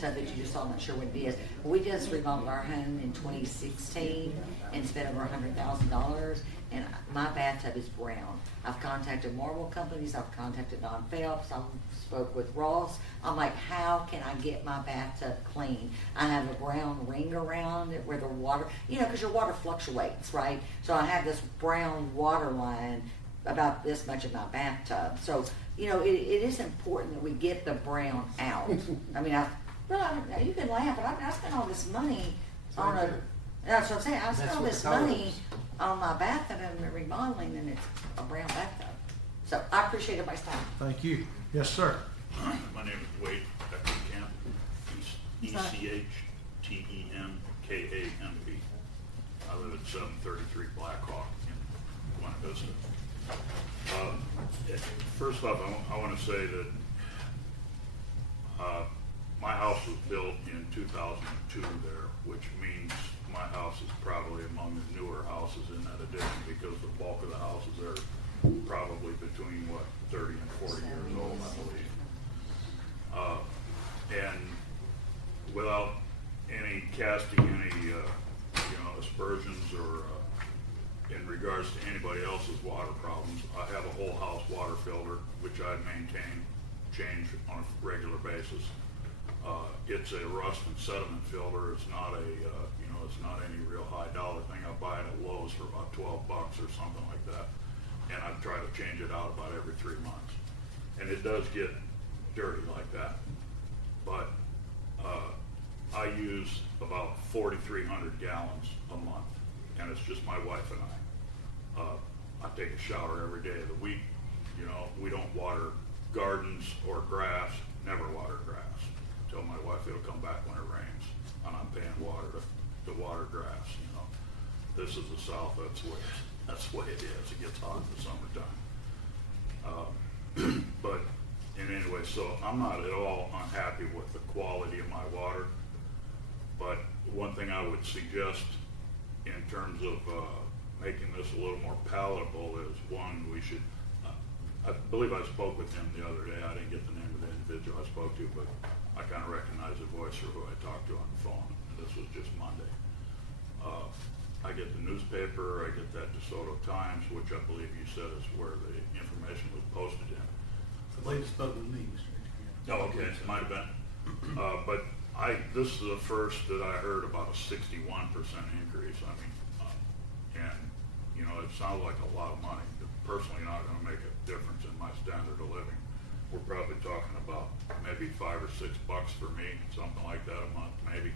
tub that you just saw, I'm not sure what it is. We just remodeled our home in 2016 and spent over $100,000, and my bathtub is brown. I've contacted marble companies, I've contacted Don Phelps, I spoke with Ross. I'm like, how can I get my bathtub clean? I have a brown ring around it where the water, you know, because your water fluctuates, right? So I have this brown water line about this much in my bathtub. So, you know, it is important that we get the brown out. I mean, you can laugh, but I spent all this money on a, that's what I'm saying, I spent all this money on my bathtub and remodeling, and it's a brown bathtub. So I appreciate everybody's time. Thank you. Yes, sir. My name is Wade Eckenkamp, ECHTENKAMP. I live at 733 Blackhawk in Buena Vista. First off, I want to say that my house was built in 2002 there, which means my house is probably among the newer houses in that addition, because the bulk of the houses are probably between, 30 and 40 years old, I believe. And without any casting any, aspersions or in regards to anybody else's water problems, I have a whole house water filter, which I maintain, change on a regular basis. It's a rust and sediment filter. It's not it's not any real high dollar thing. I buy it at Lowe's for about $12 or something like that. And I try to change it out about every 3 months. And it does get dirty like that. But I use about 4,300 gallons a month. And it's just my wife and I. I take a shower every day of the week. You know, we don't water gardens or grass, never water grass. Tell my wife it'll come back when it rains, and I'm paying water to water grass, you know. This is the South, that's the way it is. It gets hot in the summertime. But anyway, so I'm not at all unhappy with the quality of my water. But one thing I would suggest in terms of making this a little more palatable is, one, we should, I believe I spoke with him the other day. I didn't get the name of the individual I spoke to, but I kind of recognize the voice for who I talked to on the phone. And this was just Monday. I get the newspaper, I get that DeSoto Times, which I believe you said is where the information was posted in. I believe it spoke with me, Mr. Eckenkamp. Oh, okay, it might have been. But this is the first that I heard about a 61% increase. I mean, and you know, it sounds like a lot of money. Personally, not going to make a difference in my standard of living. we're probably talking about maybe $5 or $6 for me, something like that a month, maybe.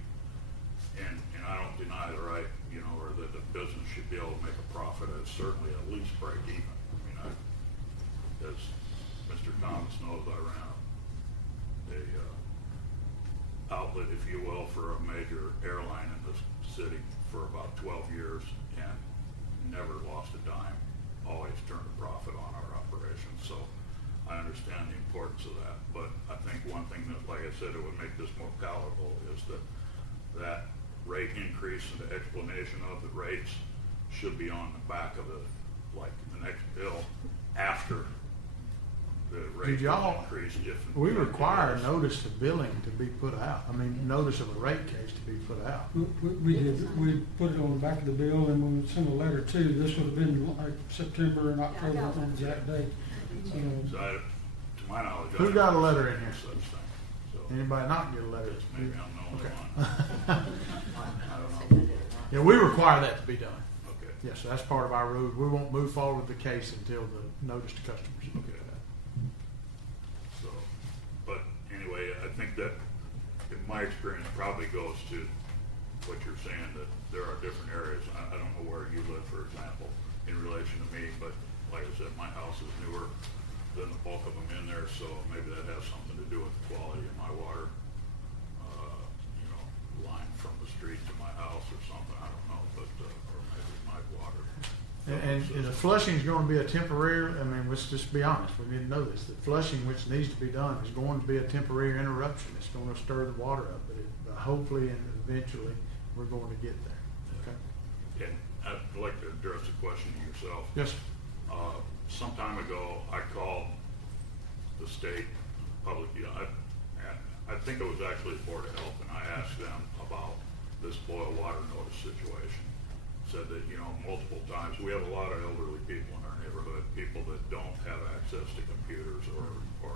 And I don't deny the right, you know, or that the business should be able to make a profit, and certainly at least break even. I mean, as Mr. Thomas knows, I ran a outlet, if you will, for a major airline in this city for about 12 years and never lost a dime, always turned a profit on our operations. So I understand the importance of that, but I think one thing that, like I said, it would make this more palatable is that rate increase and the explanation of the rates should be on the back of the next bill after the rate Did y'all, increased. we require a notice of billing to be put out. I mean, notice of a rate case to be put out. We did, we put it on the back of the bill and we would send a letter too. This would have been like September and October on that date. So to my knowledge, Who got a letter in here? Such thing. So Anybody not get a letter? yes, maybe I'm the only Okay. one. I don't know. Yeah, we require that to be done. Okay. Yes, so that's part of our rules. We won't move forward with the case until the notice to customers. Okay. So, but anyway, I think that in my experience probably goes to what you're saying, that there are different areas. I don't know where you live, for example, in relation to me, but like I said, my house is newer than the bulk of them in there, so maybe that has something to do with the quality of my water, you know, line from the street to my house or something, I don't know, but, or maybe my water. And the flushing is going to be a temporary, I mean, let's just be honest, we need to know this. The flushing, which needs to be done, is going to be a temporary interruption. It's going to stir the water up, but hopefully and eventually we're going to get there. Okay? And I'd like to address the question to yourself. Yes, sir. Some time ago, I called the state public, I think it was actually the Board of Health, and I asked them about this boil water notice situation. Said that, you know, multiple times, we have a lot of elderly people in our neighborhood, people that don't have access to computers or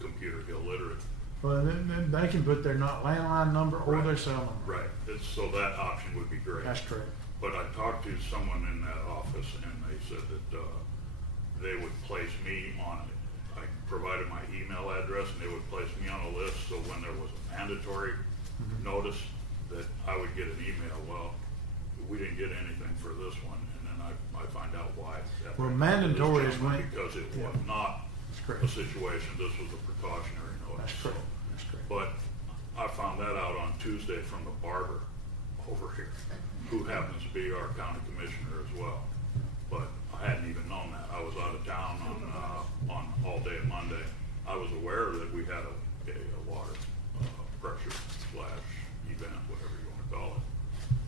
computer illiterate. Well, then they can put their not landline number or their cell number. Right, so that option would be great. That's correct. But I talked to someone in that office and they said that they would place me on it. I provided my email address and they would place me on a list, so when there was a mandatory notice that I would get an email. Well, we didn't get anything for this one, and then I find out why. Well, mandatory is when, because it was not that's correct. a situation, this was a precautionary notice. That's correct. That's correct. But I found that out on Tuesday from the barber over here, who happens to be our county commissioner as well. But I hadn't even known that. I was out of town on all day Monday. I was aware that we had a water pressure slash event, whatever you want to call it.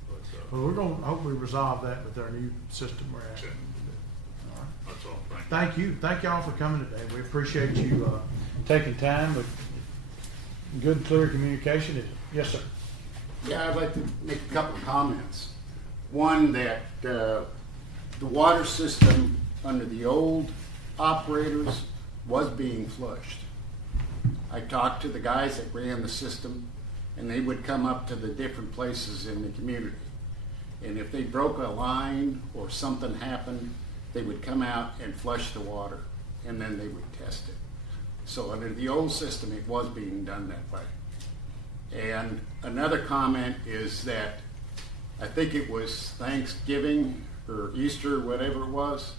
But, Well, we're going to hopefully resolve that with our new system we're asking Okay. them to do. All right. that's all. Thank you. Thank you. Thank y'all for coming today. We appreciate you taking time with good, clear communication. Yes, sir. Yeah, I'd like to make a couple of comments. One, that the water system under the old operators was being flushed. I talked to the guys that ran the system, and they would come up to the different places in the community. And if they broke a line or something happened, they would come out and flush the water, and then they would test it. So under the old system, it was being done that way. And another comment is that I think it was Thanksgiving or Easter, whatever it was,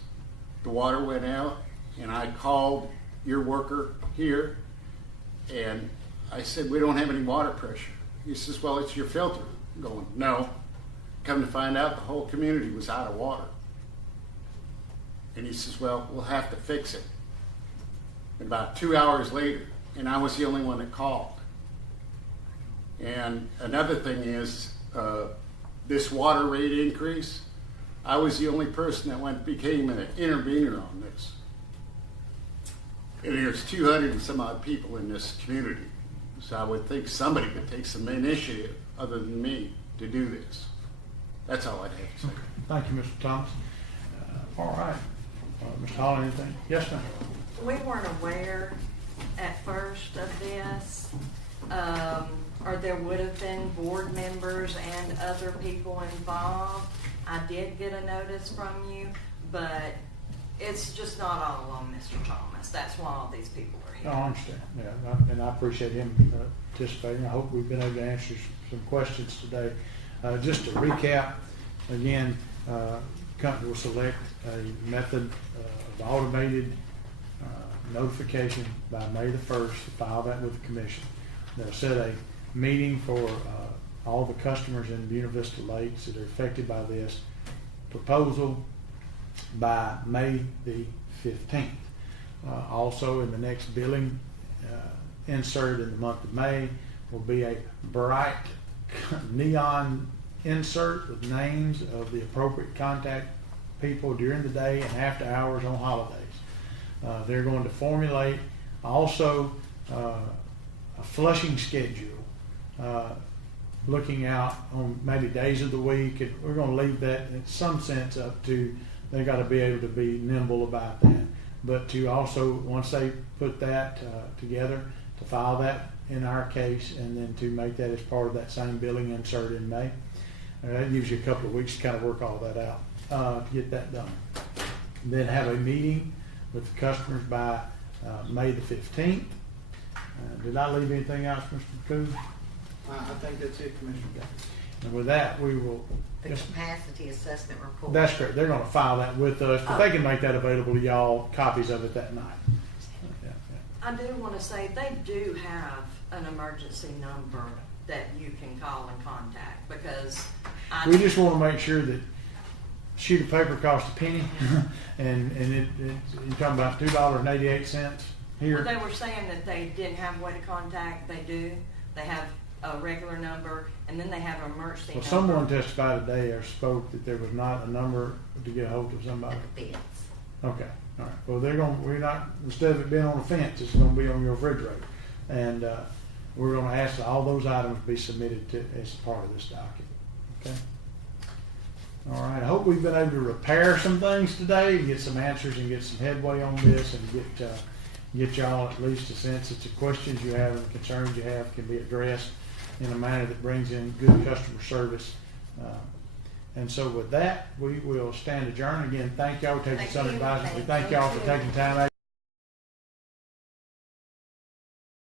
the water went out, and I called your worker here, and I said, we don't have any water pressure. He says, well, it's your filter. I'm going, no. Come to find out, the whole community was out of water. And he says, well, we'll have to fix it. And about 2 hours later, and I was the only one that called. And another thing is, this water rate increase, I was the only person that became an intervener on this. And there's 200 and some odd people in this community. So I would think somebody would take some initiative other than me to do this. That's all I'd have to say. Okay. Thank you, Mr. Thomas. All right. Mr. Hall, anything? Yes, ma'am. We weren't aware at first of this, or there would have been board members and other people involved. I did get a notice from you, but it's just not all on Mr. Thomas. That's why all these people are you. I understand, and I appreciate him participating. I hope we've been able to answer some questions today. Just to recap, again, company will select a method of automated notification by May the 1st to file that with the commission. They'll set a meeting for all the customers in Buena Vista Lakes that are affected by this proposal by May the 15th. Also, in the next billing insert in the month of May will be a bright neon insert with names of the appropriate contact people during the day and after hours on holidays. They're going to formulate also a flushing schedule, looking out on maybe days of the week, and we're going to leave that in some sense up to, they got to be able to be nimble about that. But to also, once they put that together, to file that in our case, and then to make that as part of that same billing insert in May. That gives you a couple of weeks to kind of work all that out to get that done. Then have a meeting with the customers by May the 15th. Did I leave anything else, Mr. McCool? I think that's it, Commissioner. And with that, we will. The capacity assessment report. That's correct. They're going to file that with us, but they can make that available to y'all, copies of it that night. Yeah, yeah. I do want to say they do have an emergency number that you can call and contact, because We just want to make sure that sheet of paper costs a penny, and you're talking about $2.88 here. Well, they were saying that they didn't have a way to contact. They do. They have a regular number, and then they have an emergency Well, number. someone testified today or spoke that there was not a number to get a hold of somebody. Bids. Okay, all right. Well, we're not, instead of it being on a fence, it's going to be on your refrigerator. And we're going to ask that all those items be submitted to as part of this document. Okay? All right. I hope we've been able to repair some things today and get some answers and get some headway on this, and get y'all at least a sense that the questions you have and the concerns you have can be addressed in a manner that brings in good customer service. And so with that, we will stand adjourned. Again, thank y'all for taking Thank some you. advice. We Thank thank y'all for you. taking time out.